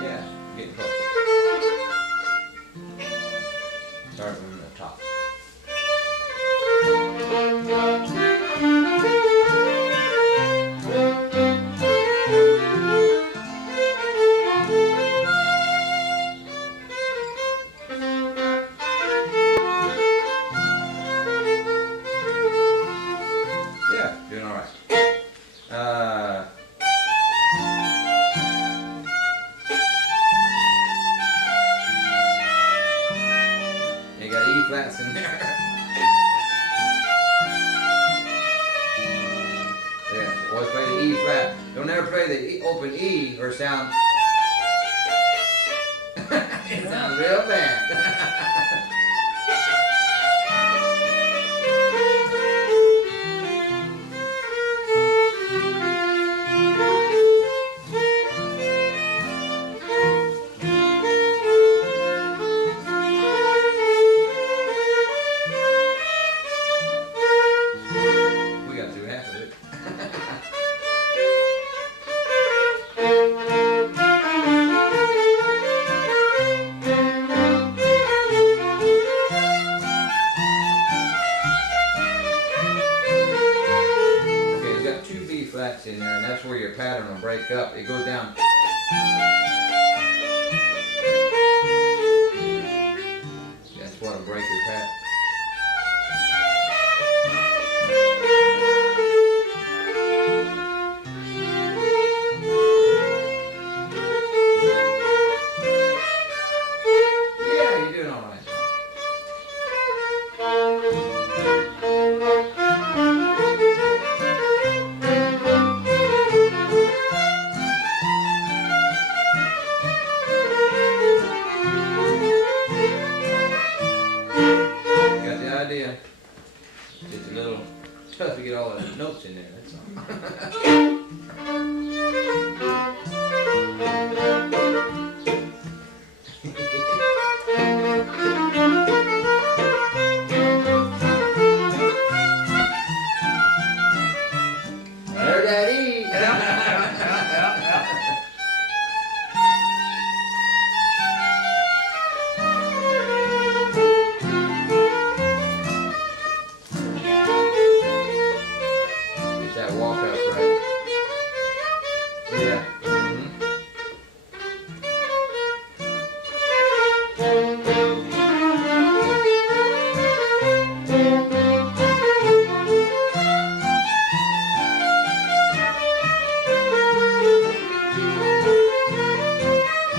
Yeah, getting close. Start from the top. Yeah, doing all right. You got E flats in there. There, always play the E flat. Don't ever play the open E or sound. It sounds real bad. that's where your pattern will break up. It goes down. That's what'll break your pattern. Yeah, you're doing all right. Got the idea. It's a little tough to get all the notes in there, that's all. There, Daddy. Get that walk up right. Yeah.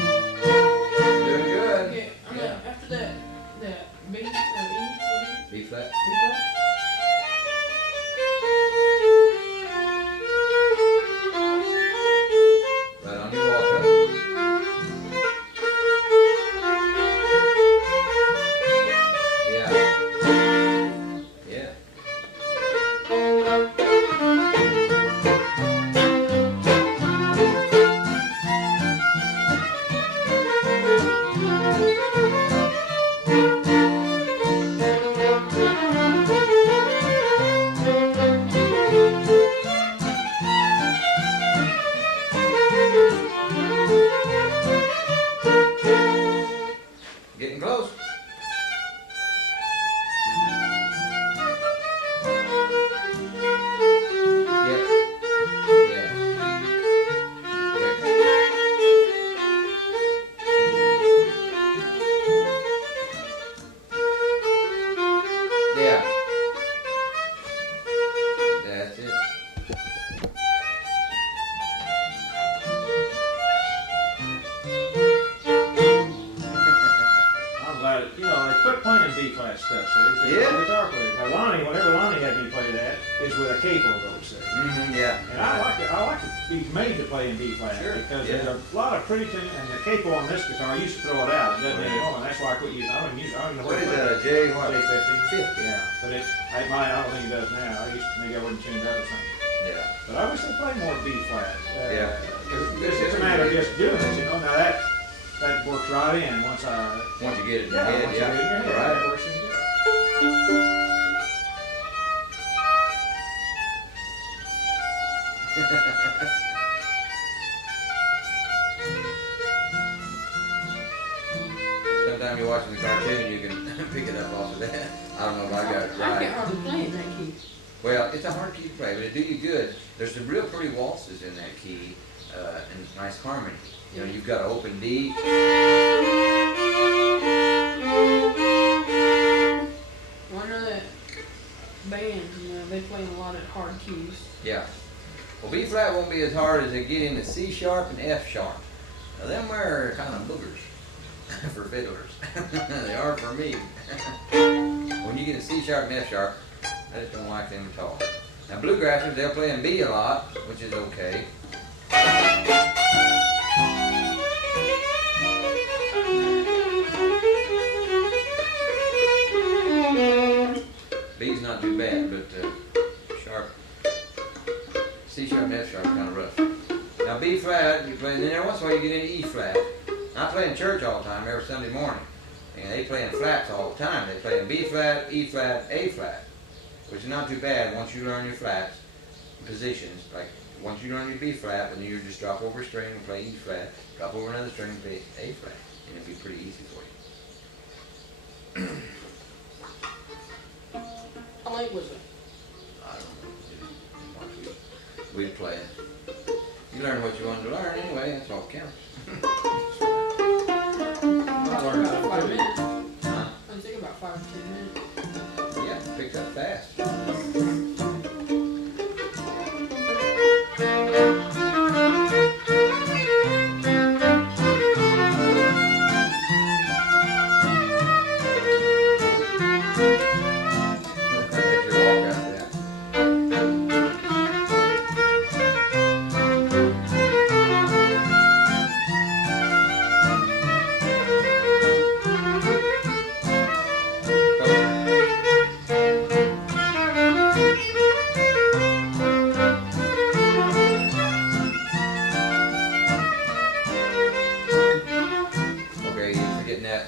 Doing good. Okay, I'm gonna, after that B, or E, B flat. B flat. Right on your walk up. Yeah. Yeah. Getting close. Yep. Yeah. Yeah. That's it. I'm glad, you know, they quit playing B flat stuff, see? Yeah. Guitar player. Now Lonnie, whatever Lonnie had me play that, is with a capo though, see? Yeah. And I like to be made to play in B flat Sure, because yeah. there's a lot of pretty tuning, and the capo on this guitar, I used to throw it out. It doesn't anymore, and that's why I quit using it. I don't use it. I don't know What is it that, a J what? J50. 50. Yeah, but I don't think it does now. Maybe I wouldn't tune it up or something. Yeah. But I wish they played more B flat. Yeah. It's a matter of just doing it, you know. Now that works right in once I. Once you get it in your Yeah, head, once you get it in your head, Right. that works in good. Sometimes you're watching the cartoon, you can pick it up off of that. I don't know if I got it I can't right. hardly play in that key. Well, it's a hard key to play, but it do you good. There's some real pretty waltzes in that key, and nice harmony. You know, you've got an open D. Wonder that bands, you know, they play in a lot of hard keys. Yeah. Well, B flat won't be as hard as they get into C sharp and F sharp. Now, them are kind of boogers for fiddlers. They are for me. When you get a C sharp and F sharp, I just don't like them at all. Now, bluegrassers, they'll play in B a lot, which is okay. B's not too bad, but sharp, C sharp and F sharp kind of rough. Now B flat, you play, and then every once in a while you get into E flat. I play in church all the time, every Sunday morning, and they play in flats all the time. They play in B flat, E flat, A flat, which is not too bad once you learn your flats, positions. Like once you learn your B flat, then you just drop over a string and play E flat, drop over another string and play A flat, and it'll be pretty easy for you. How late was it? I don't know. We'd play it. You learn what you wanted to learn anyway, that's all counts. About 5 minutes. Huh? I think about 5 to 10 minutes. Yeah, picked up fast. Okay, you're forgetting that.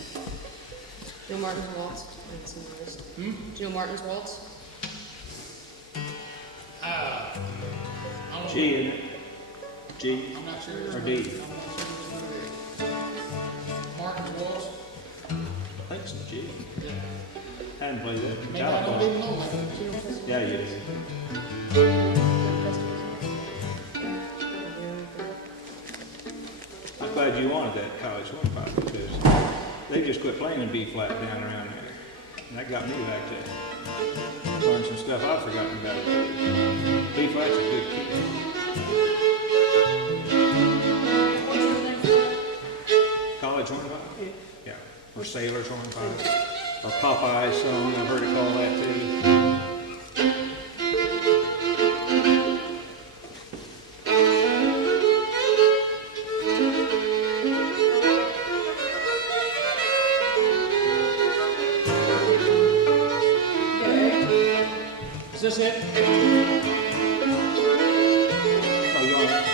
Do you know Martin's Waltz? Do you know Martin's Waltz? I don't know. G, isn't it? G I'm not sure. or D? I'm not sure which one it is. Martin's Waltz. I think it's G. I hadn't played that in Maybe I don't California. even know that. Yeah, you did. I'm glad you wanted that college one part because they just quit playing in B flat down around there. And that got me back to learn some stuff I'd forgotten about. B flat's a good key. College hornpipe? Yeah. Or sailor's hornpipe. Or Popeye's song, I've heard it called that too. Is this it? Oh, you want it?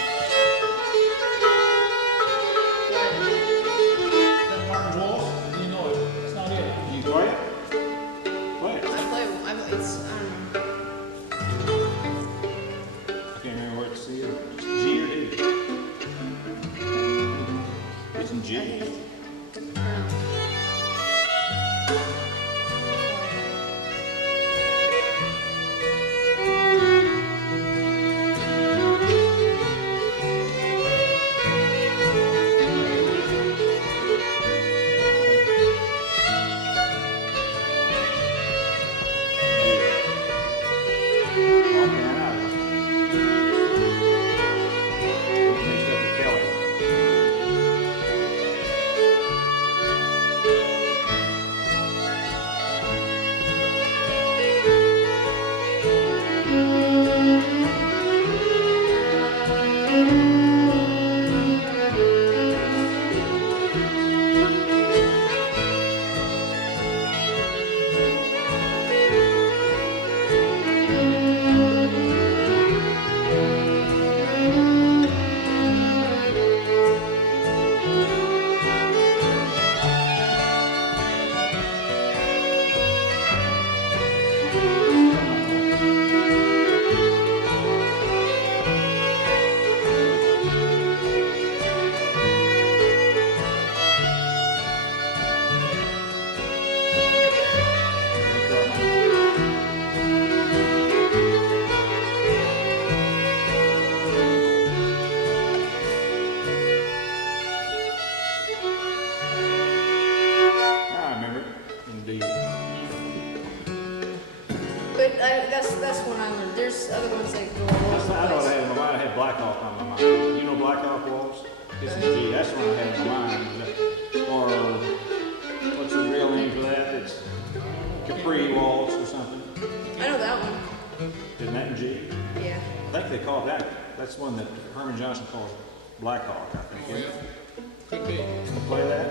Is that Martin's Waltz? You know it. It's not it. You play it? Play it. I play it. It's, I don't know. I can't remember what it's C or G or D. It's in G. that's one I learned. There's other ones that go all over the I know what I place. had in my mind. I had Black Hawk on my mind. You know Black Hawk Waltz? It's a G. That's the one I had in my mind. Or what's the real name for that? It's Capri Waltz or something. I know that one. Isn't that in G? Yeah. I think they call it that. That's one that Herman Johnson calls Black Hawk, I think. Oh, Isn't yeah. it? Could be. Wanna play that?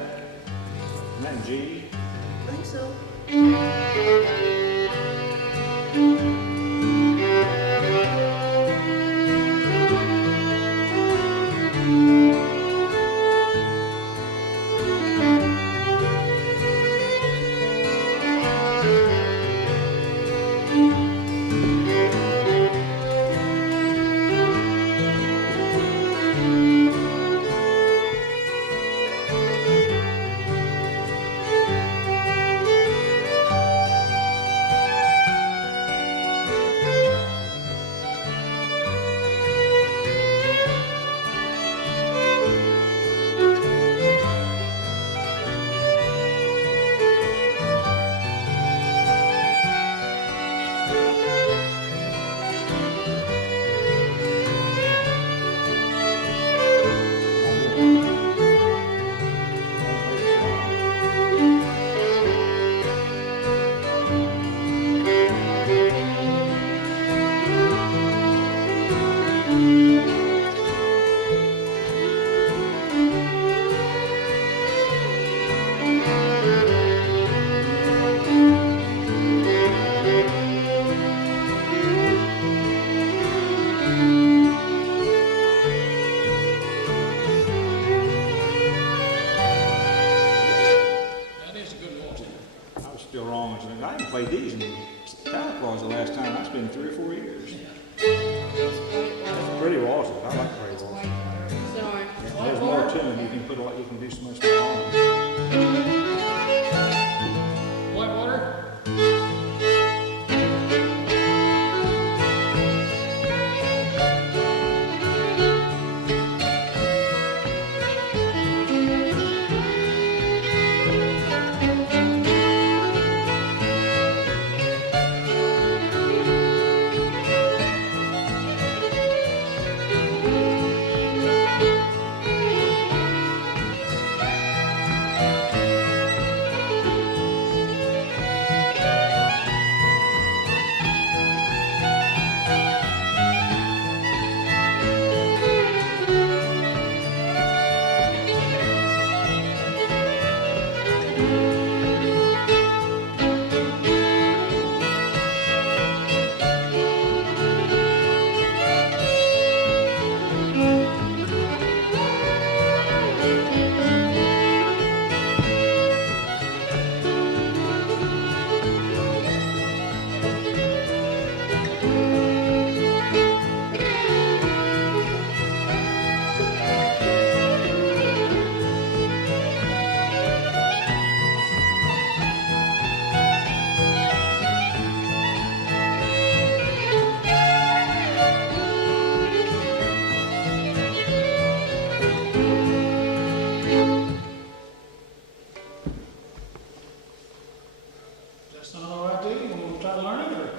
Isn't that in G? I think so. That is a good waltz. I was still wrong. I haven't played these in Santa Claus the last time. That's been 3 or 4 years. Pretty waltzes. I like pretty waltzes. Sorry. There's more to them. You can put a lot. You can do so much more on them. Whitewater? That's not all right, do you? Want to try to learn it, or?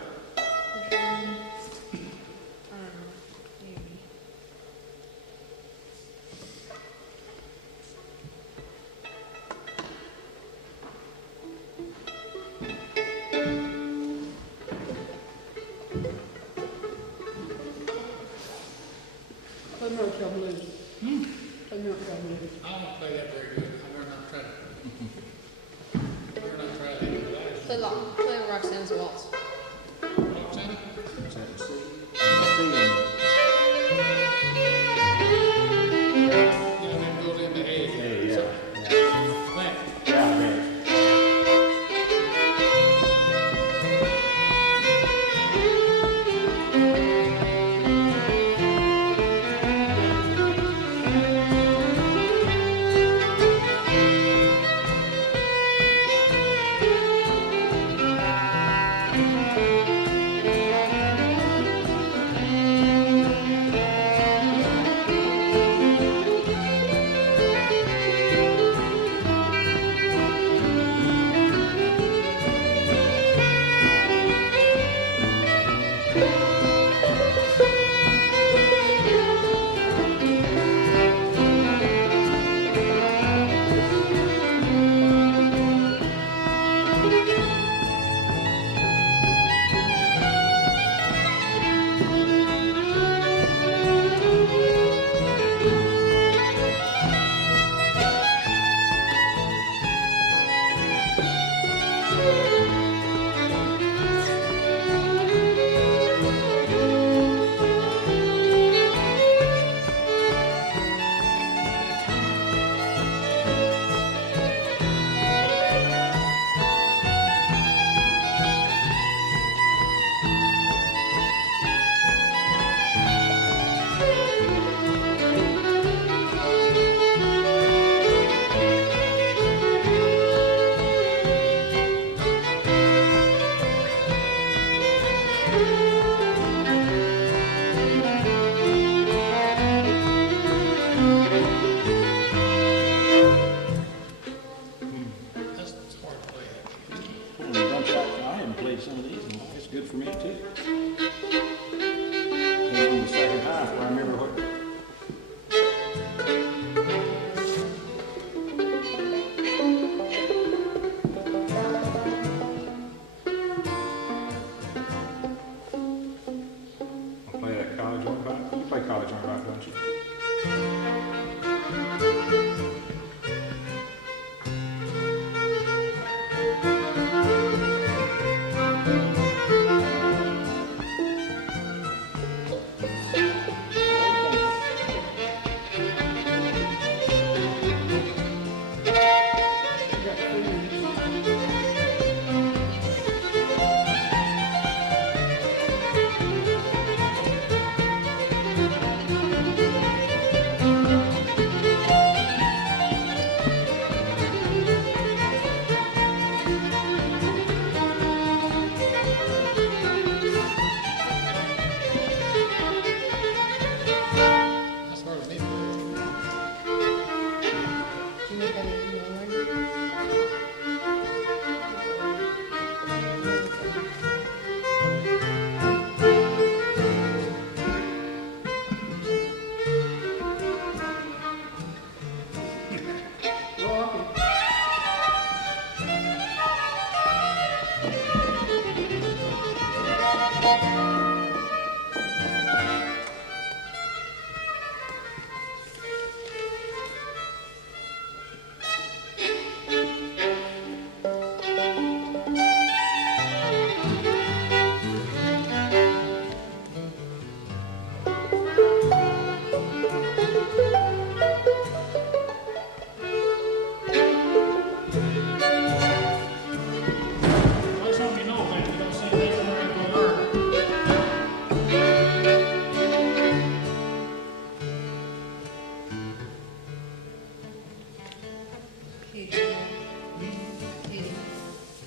Play Motel Blues. Play Motel Blues. I don't play that very good. I better not try to. Better not try that. Play Roxanne's waltz. Roxanne? Is that the C? C and Yeah, then goes into A. A, yeah. Left. Yeah, I bet. came on the second half where I remember what. I'll play that college hornpipe. You play college hornpipe, don't you? That's hard to me. Play something you know, man. You don't say that you're going to learn.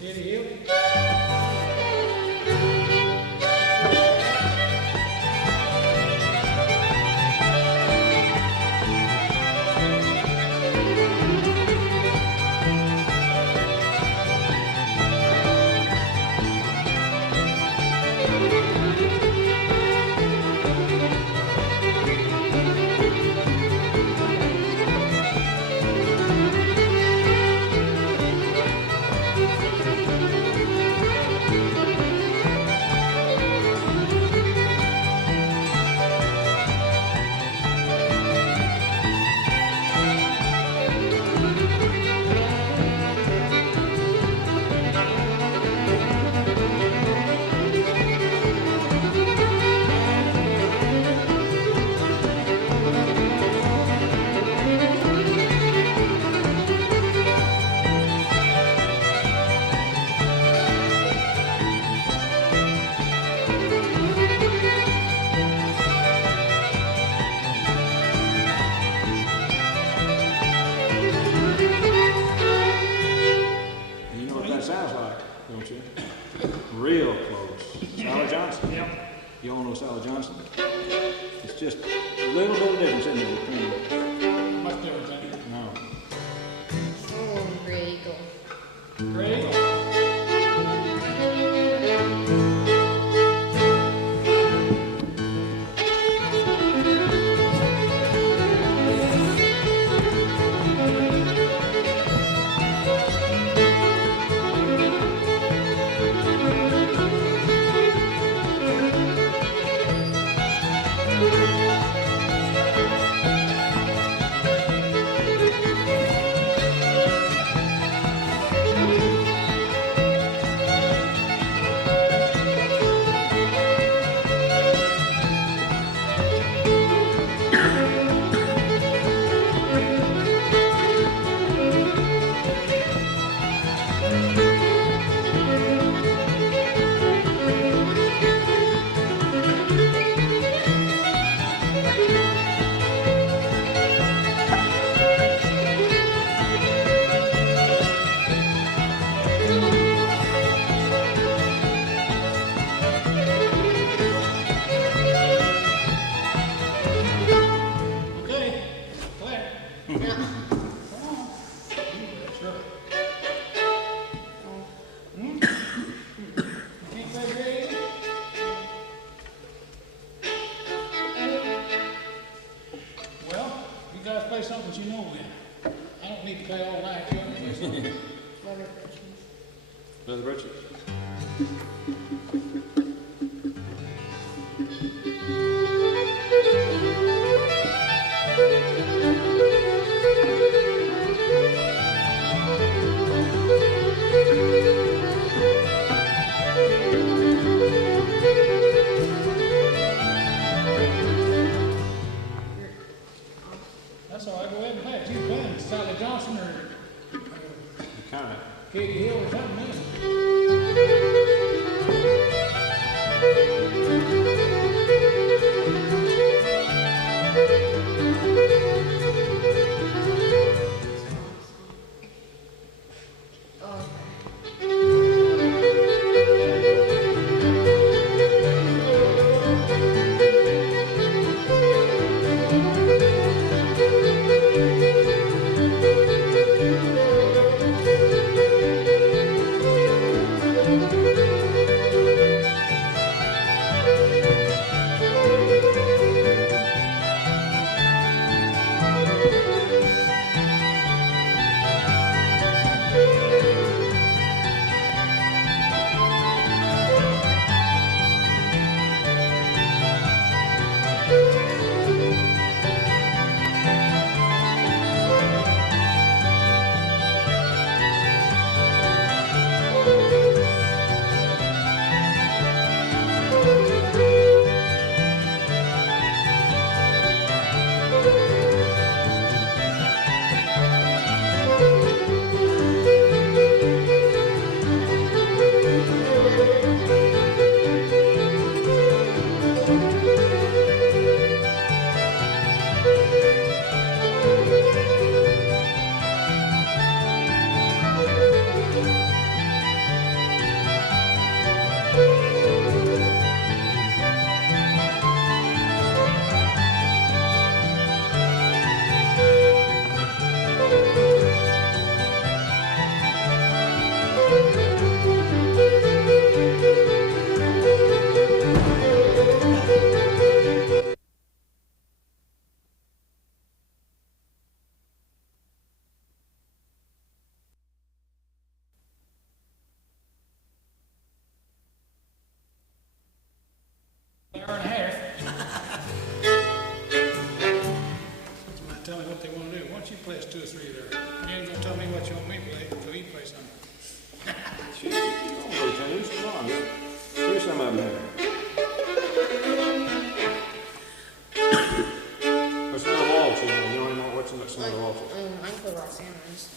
Eddie Hill. You know what that sounds like, don't you? Real close. Sally Johnson. Yep. You all know Sally Johnson? It's just a little bit of difference in there between. Much difference in here. No. Oh, Regal. Great. something that you know in. I don't need to play all night. You want to play something? Leather britches. That's all right. Go ahead and play it. You playing Sally Johnson or Kind of. Katie Hill or something else? Hour and a half. Somebody tell me what they want to do. Why don't you play us 2 or 3 there? You ain't gonna tell me what you want me to play, so you play something. Shit, you don't know tunes. Come on, here's some of them here. What's another waltz? You know any more? What's another waltz? I can play Rock Sanders.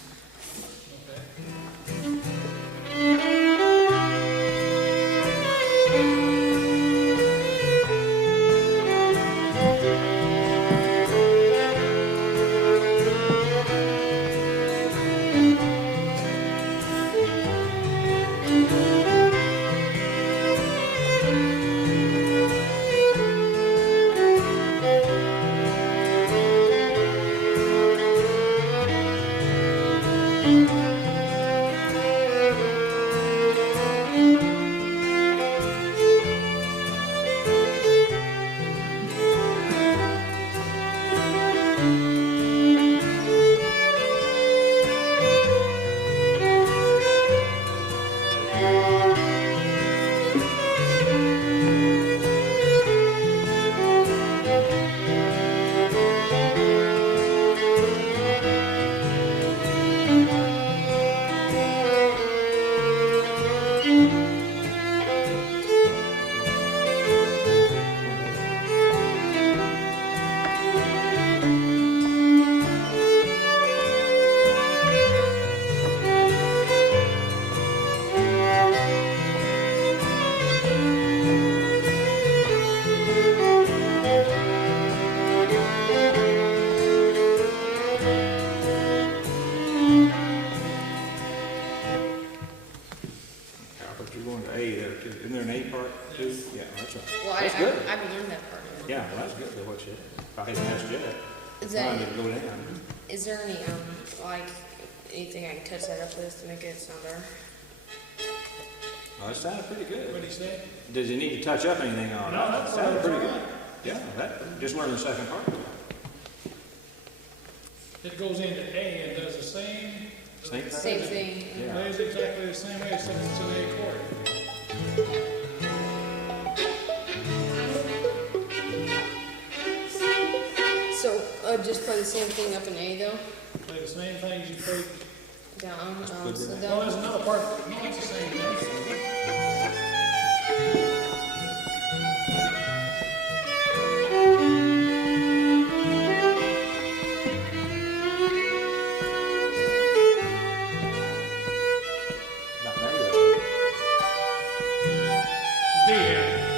I haven't learned that part. Yeah, well, that's good. What you, if I hadn't asked yet, Is mine that, didn't go down. is there any, like, anything I can touch that up with to make it sound better? Oh, it sounded pretty good. What did he say? Did you need to touch up anything on it? No, It that's sounded all pretty right. good. Yeah, that, just learn the second part. it goes into A and does the same. Same thing. Yeah. Plays exactly the same way except it's an A chord. So just play the same thing up in A though. Play the same thing as you played. Down. So Well, down. there's another part. No, it's the same thing. Not there you go. It's a D, yeah.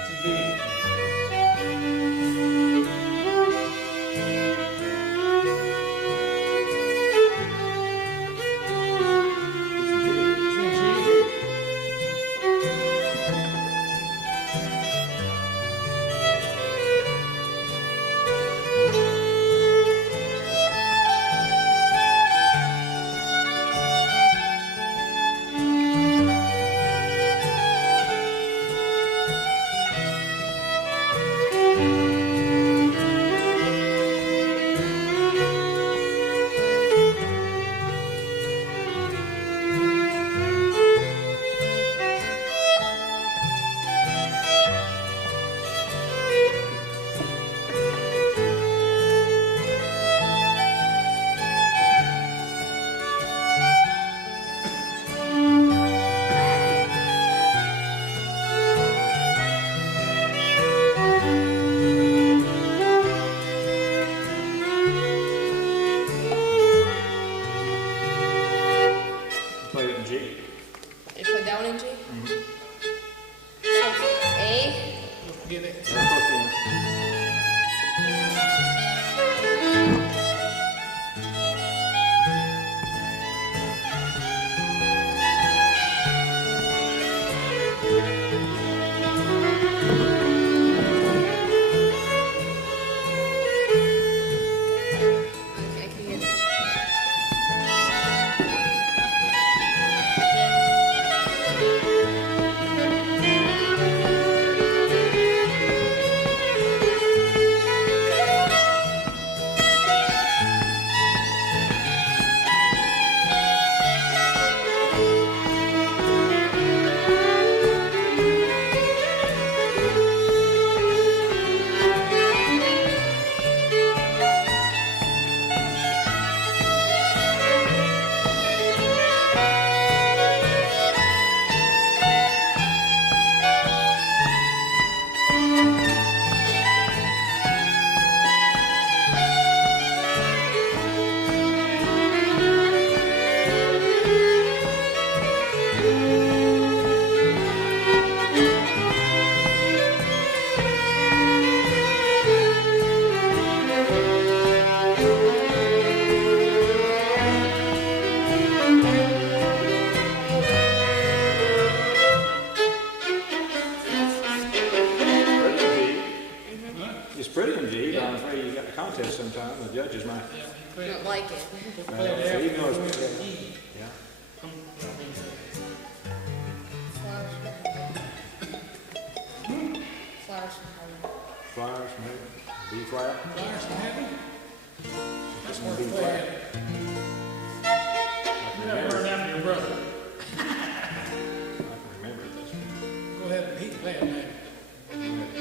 It's a D. Play it in G. You play down in G. So A. Get it. That's what the- Okay, I can hear this. It's pretty in G, but I'm afraid you got the contest sometime, the judges might. Yeah, you I play don't it. like it. Play it So after even though you it's- go into E. Yeah. Flowers from Holden. Flyers from here, B flat. Flyers from heaven? That's B where to play flat. it. I You can gotta remember learn it. that from your brother. I can remember it this way. Go ahead, he can play it now.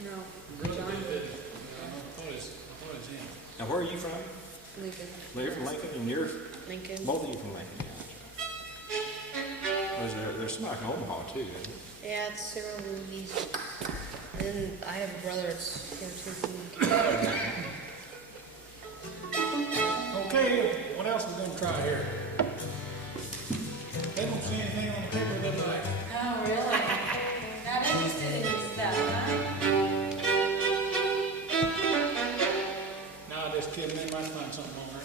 No. Really John. good fiddle. I thought it was him. Now, where are you from? Lincoln. Well, you're from Lincoln, and you're, Lincoln. both of you from Lincoln, yeah. There's some like in Omaha too, isn't it? Yeah, it's several movies. And then I have a brother that's here too from Lincoln. Okay, what else are we gonna try here? They don't see anything on the paper they like. Oh, really? Not interested in this stuff, huh? No, just kidding, they might find something on there.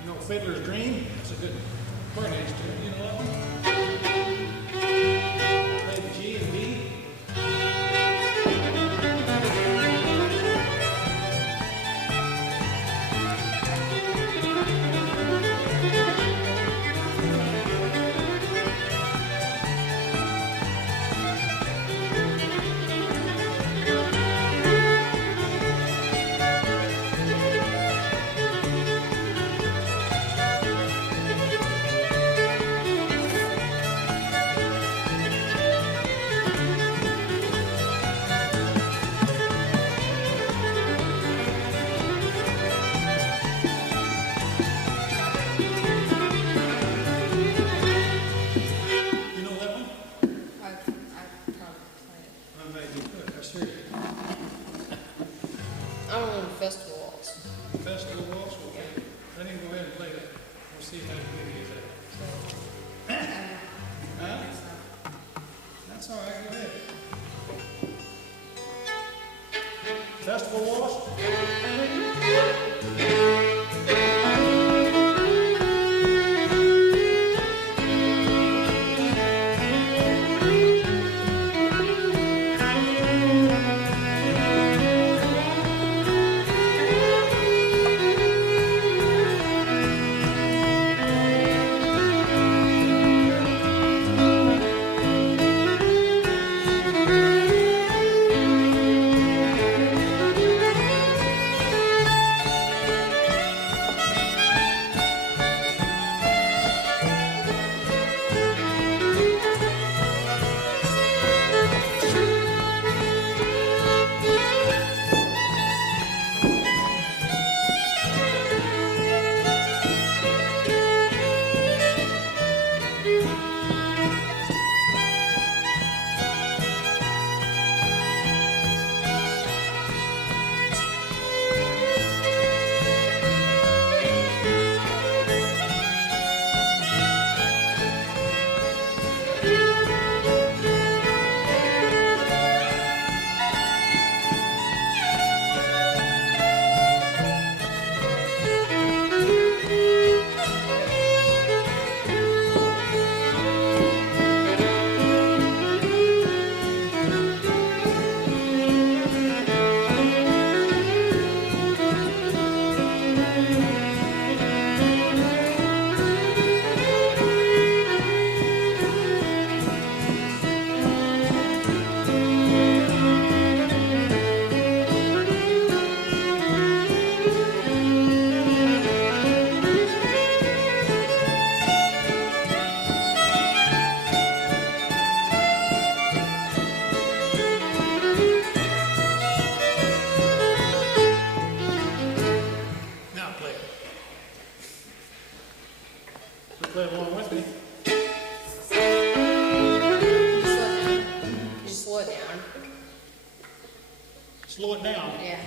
You know, Fiddler's Dream, that's a good part of tune, you know that one? Play the G and B. You know that one? I've probably played it. I bet you could, that's true. I don't know the festival waltz. Festival Waltz, okay. Let him go ahead and play that. We'll see how good he is at it. Huh? That's all right, go ahead. Festival Waltz? Now play it. So play along with me. You slow it down. Slow it down. Yeah.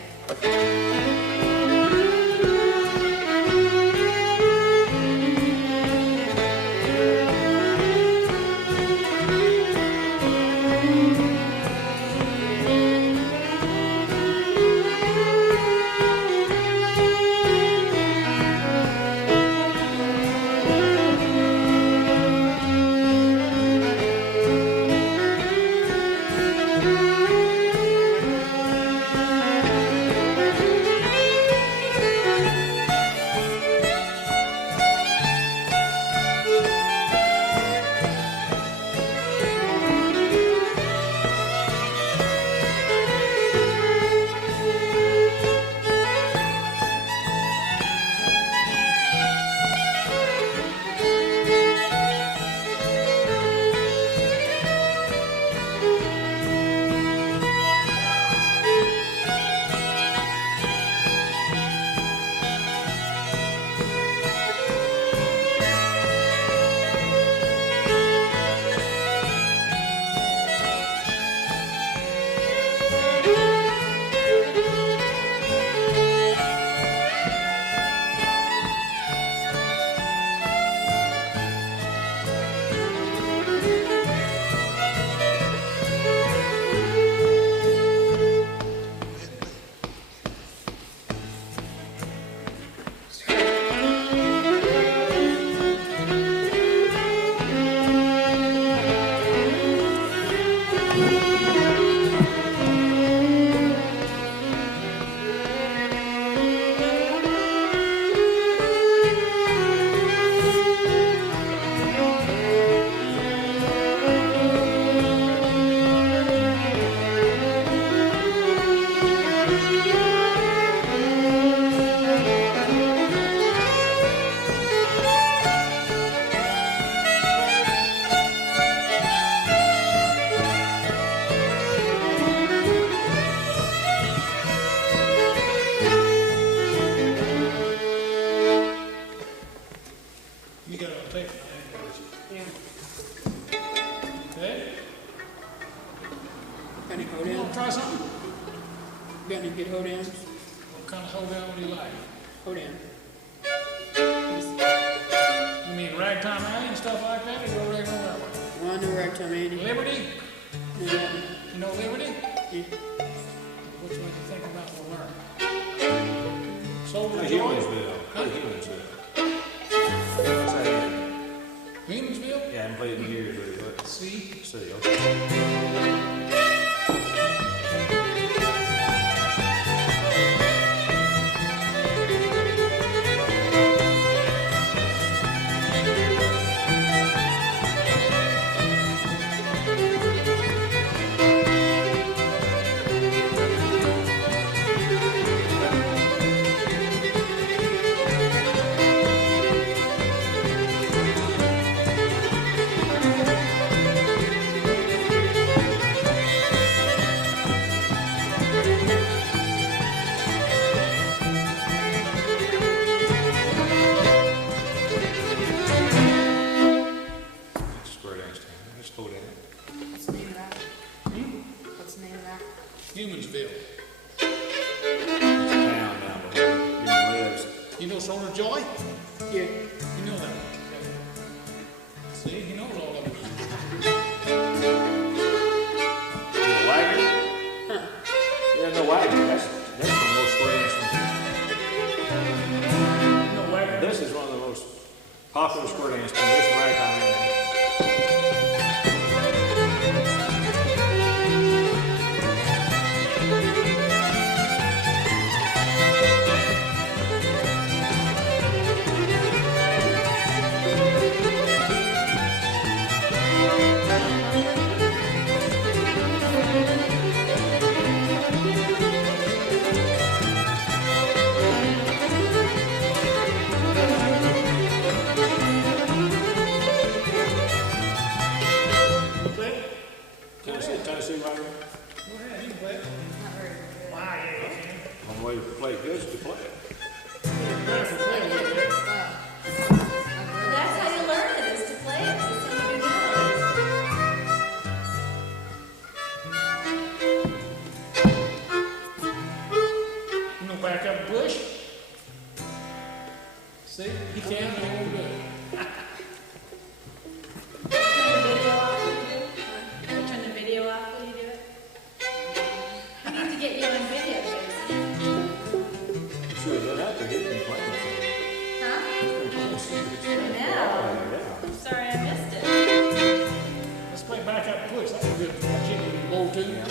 kind of hoedown would you like? Hoedown. You mean Ragtime Alley and stuff like that, or go right on that way? Well, I know Ragtime Andy. Liberty? No, that one. You know Liberty? Yeah. Which one do you think about we'll learn? Soldier Joy? Humansville. Humansville. What's that in? Humansville? Yeah, I haven't played in years, but See? okay. Humansville. Town down below. Human lives. You know Soldier Joy? Yeah. You know that. See, he knows all of it. The wagon? Huh. Yeah, no wagon. That's one of the most square dance. No wagon. This is one of the most popular square dance tunes. This Ragtime Alley. Tennessee right Go here. ahead, you can play it. Not very good. Wow, yeah, you can. One way to play good is to play it. You're better for playing a little bit. That's how you learn it, is to play it with somebody who knows. You know, back up the bush. See, he can, but he won't do it. Turn the video off when you do it. I need to get you on video, Teresa. Sure, that after he's been playing with Huh? it. No. Sorry I missed it. Let's play back up the bush. That's a good chicken low tune.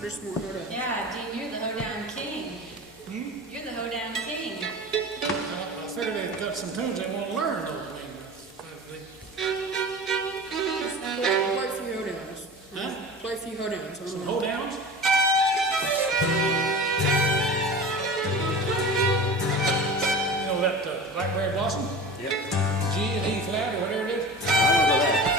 There's more hoedown. Yeah, Dean, you're the hoedown king. You're the hoedown king. I figured they've got some tunes they want to learn, though. Play a few hoedowns. Huh? Play a few hoedowns. Some hoedowns? Blackberry Blossom? Yep. G and E flat or whatever it is? I don't know that.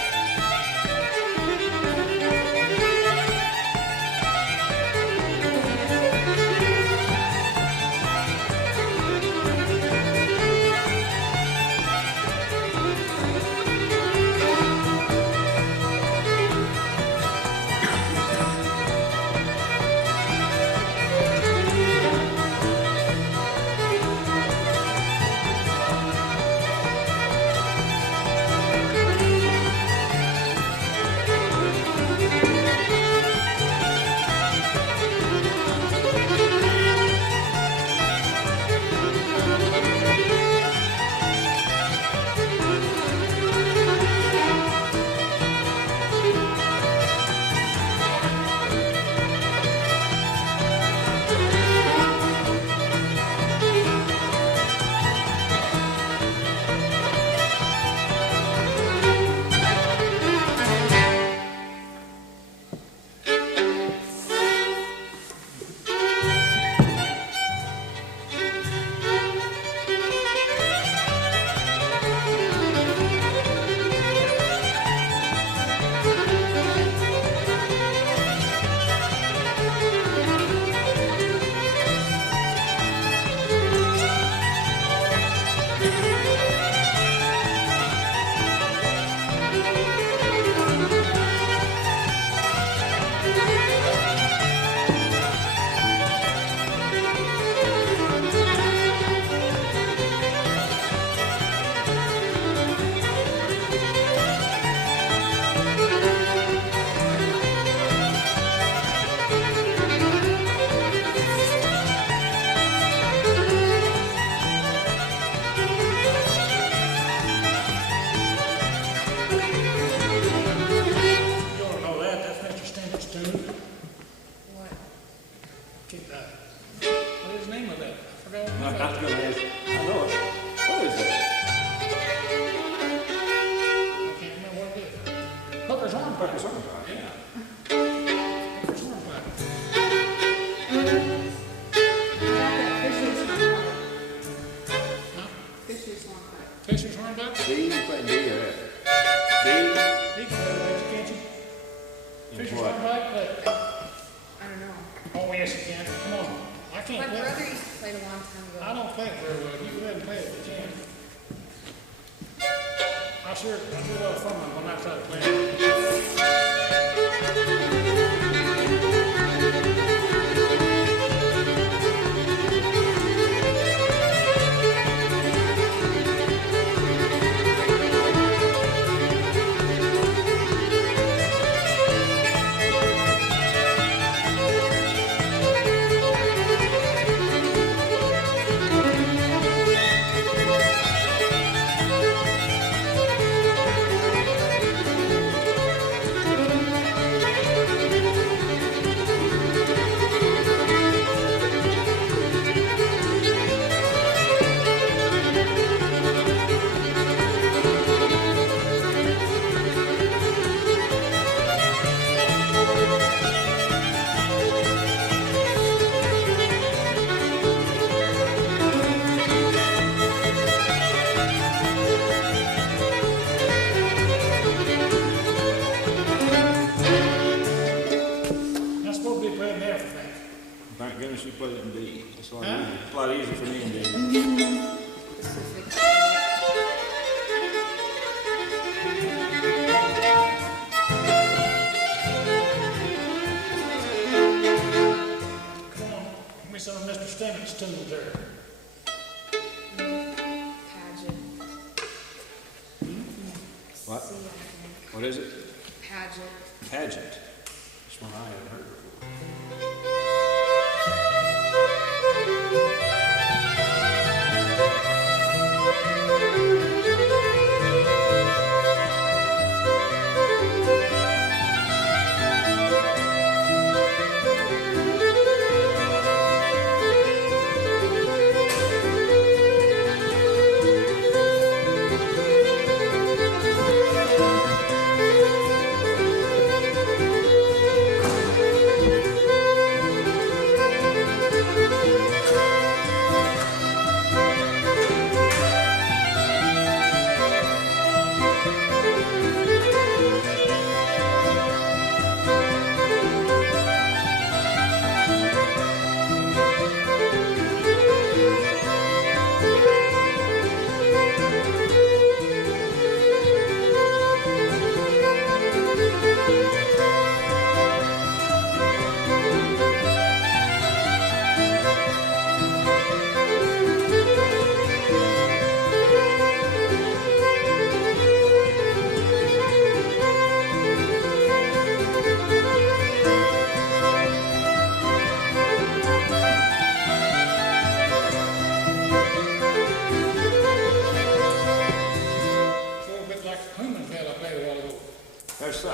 What is it? Pageant. Pageant. That's one I haven't heard before.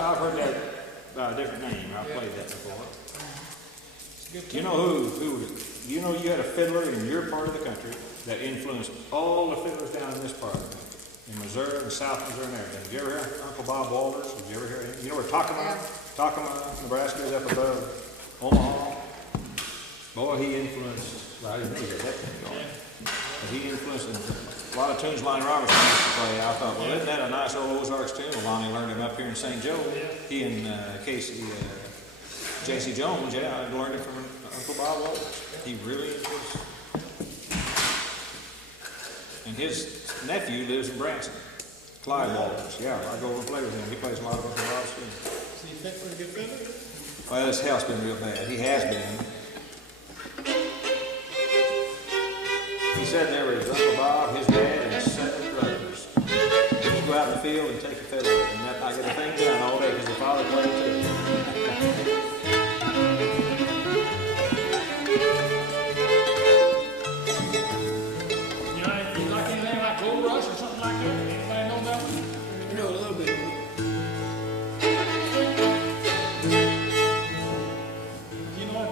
I've heard that by a different name. I've played that before. Good You know you had a fiddler in your part of the country that influenced all the fiddlers down in this part of the country, in Missouri and South Missouri and everything. Did you ever hear Uncle Bob Walters? Did you ever hear him? You know where Takoma, Nebraska is up above Omaha? Boy, he influenced, well, I didn't know that thing. But he influenced a lot of tunes Lonnie Robertson used to play. I thought, well, isn't that a nice old Ozarks tune? Well, Lonnie learned him up here in St. Joe. He and J.C. Jones, I learned it from Uncle Bob Walters. He really was. And his nephew lives in Branson, Clyde Walters. Yeah, I go over and play with him. He plays a lot of Uncle Bob's tunes. So you think we're a good fiddler? Well, his health's been real bad. He has been. He said there was Uncle Bob, his dad, and 7 brothers. He'd go out in the field and take a fiddle and not get a thing done all day because his father played too. You know, if you like anything like Gold Rush or something like that, anybody know that one? I know a little bit. You know what?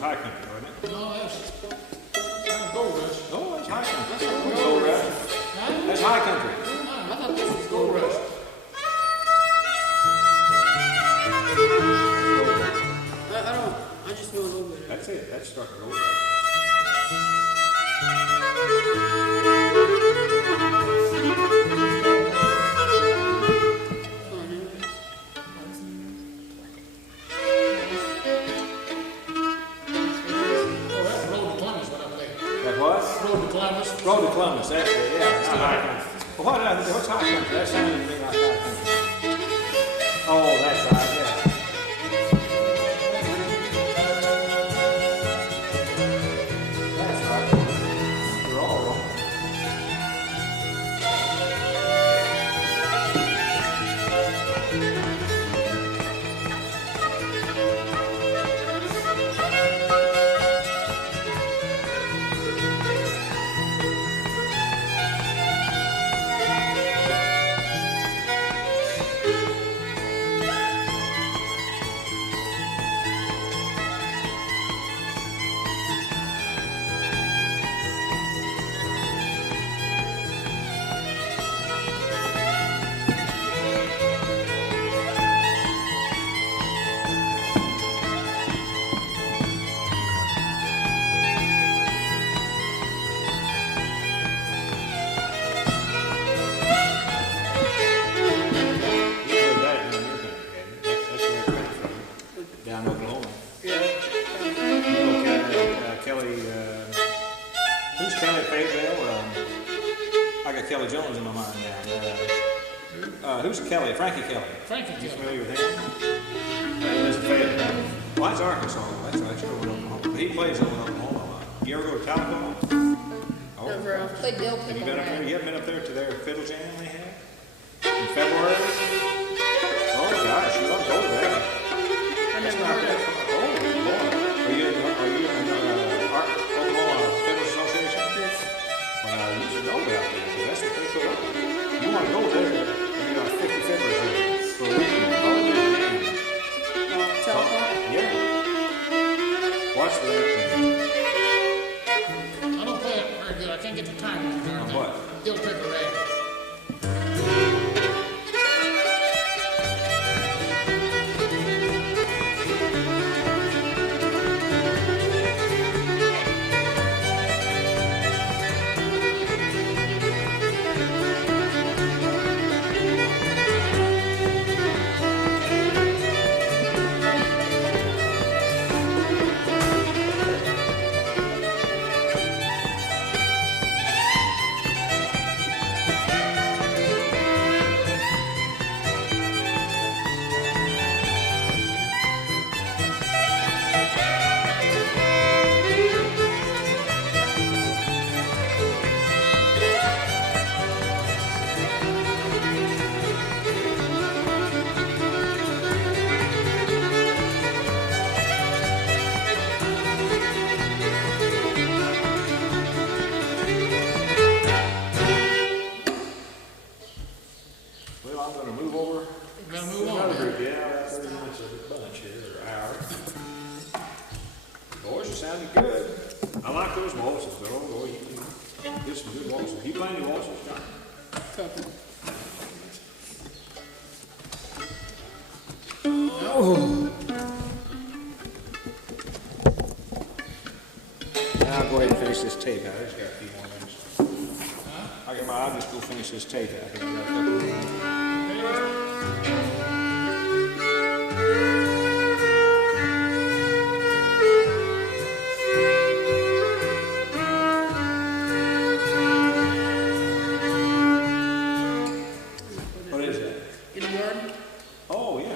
High country, wasn't it? No, that's Gold Rush. Oh, that's high country. That's Gold Rush. That's high country. I thought this was Gold Rush. I just know a little bit. That's it. That's starting Gold Rush. Road to Columbus, that's it, yeah. Well, what's high country? That sounded to me like high country. Oh, that's right, yeah. That's right. You're all wrong. Who's Kelly? Frankie Kelly. Frankie Kelly. You familiar with him? He lives in Fayetteville. Well, that's Arkansas. That's right. You're over in Oklahoma. He plays over in Oklahoma a lot. You ever go to Talcott? Oh. Never. Play Bill Have you been up there? You haven't been up there to their fiddle jam they had in February? Oh gosh, you love to go there. That's not that far. Oh boy. Are you in Oklahoma Fiddle Association? Yes. Well, you should know about that because that's what they put up. You want to go there? Maybe like 50 fiddlers there for a weekend. Oh, yeah. Watch that. I don't play it very good. I can't get the much here, or hour. Voices sounded good. I like those waltzes, but oh boy, you can get some good waltzes. You play any waltzes, John? Couple. Now I'll go ahead and finish this tape out. I just got a few more minutes. I'll just go finish this tape out here. I got a couple more. What is that? In the garden? Oh, yeah.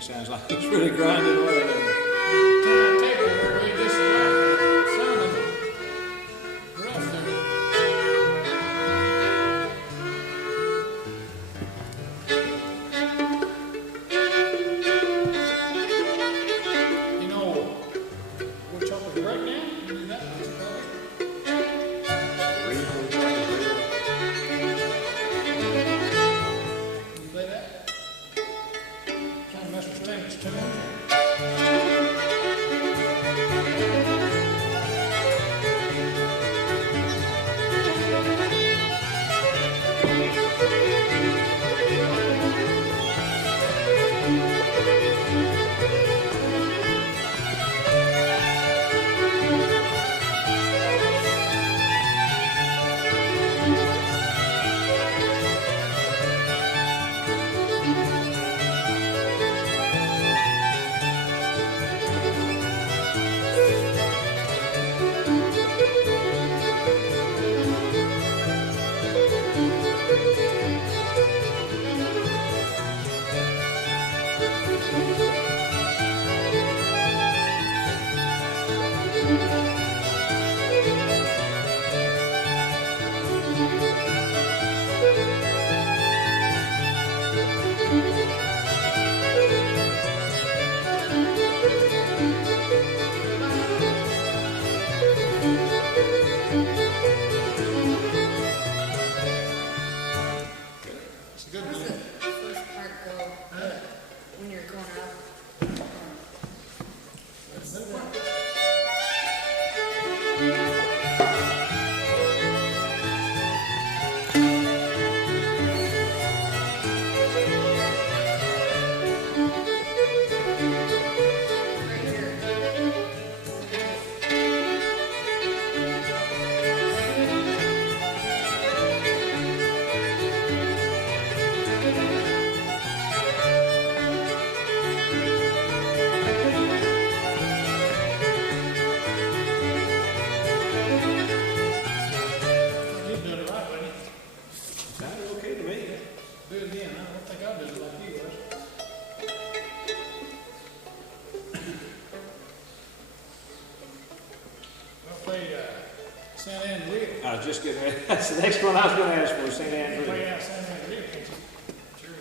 Sounds like it's really grinding away. Turn that table where we just sounded rough there. I was just getting ready. That's the next one I was going to ask for, St. Andrew. Play out San Andreas, can't you? Sure you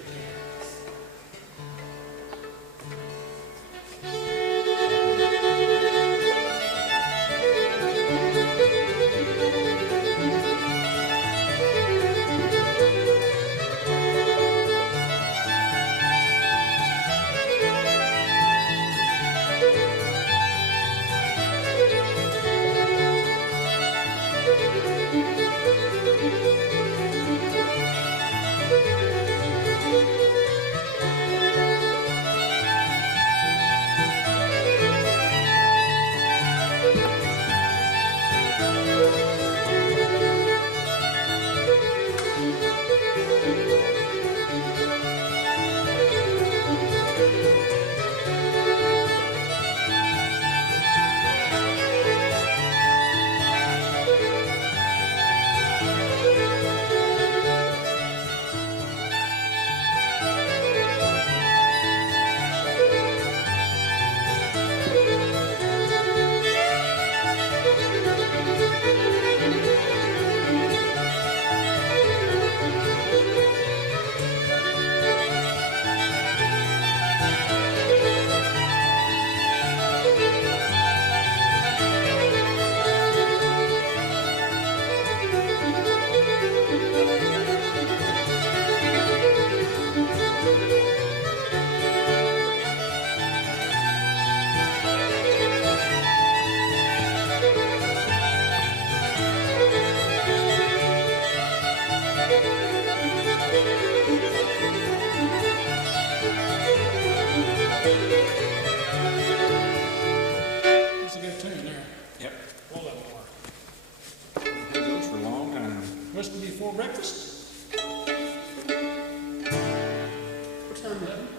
before breakfast? What time is it?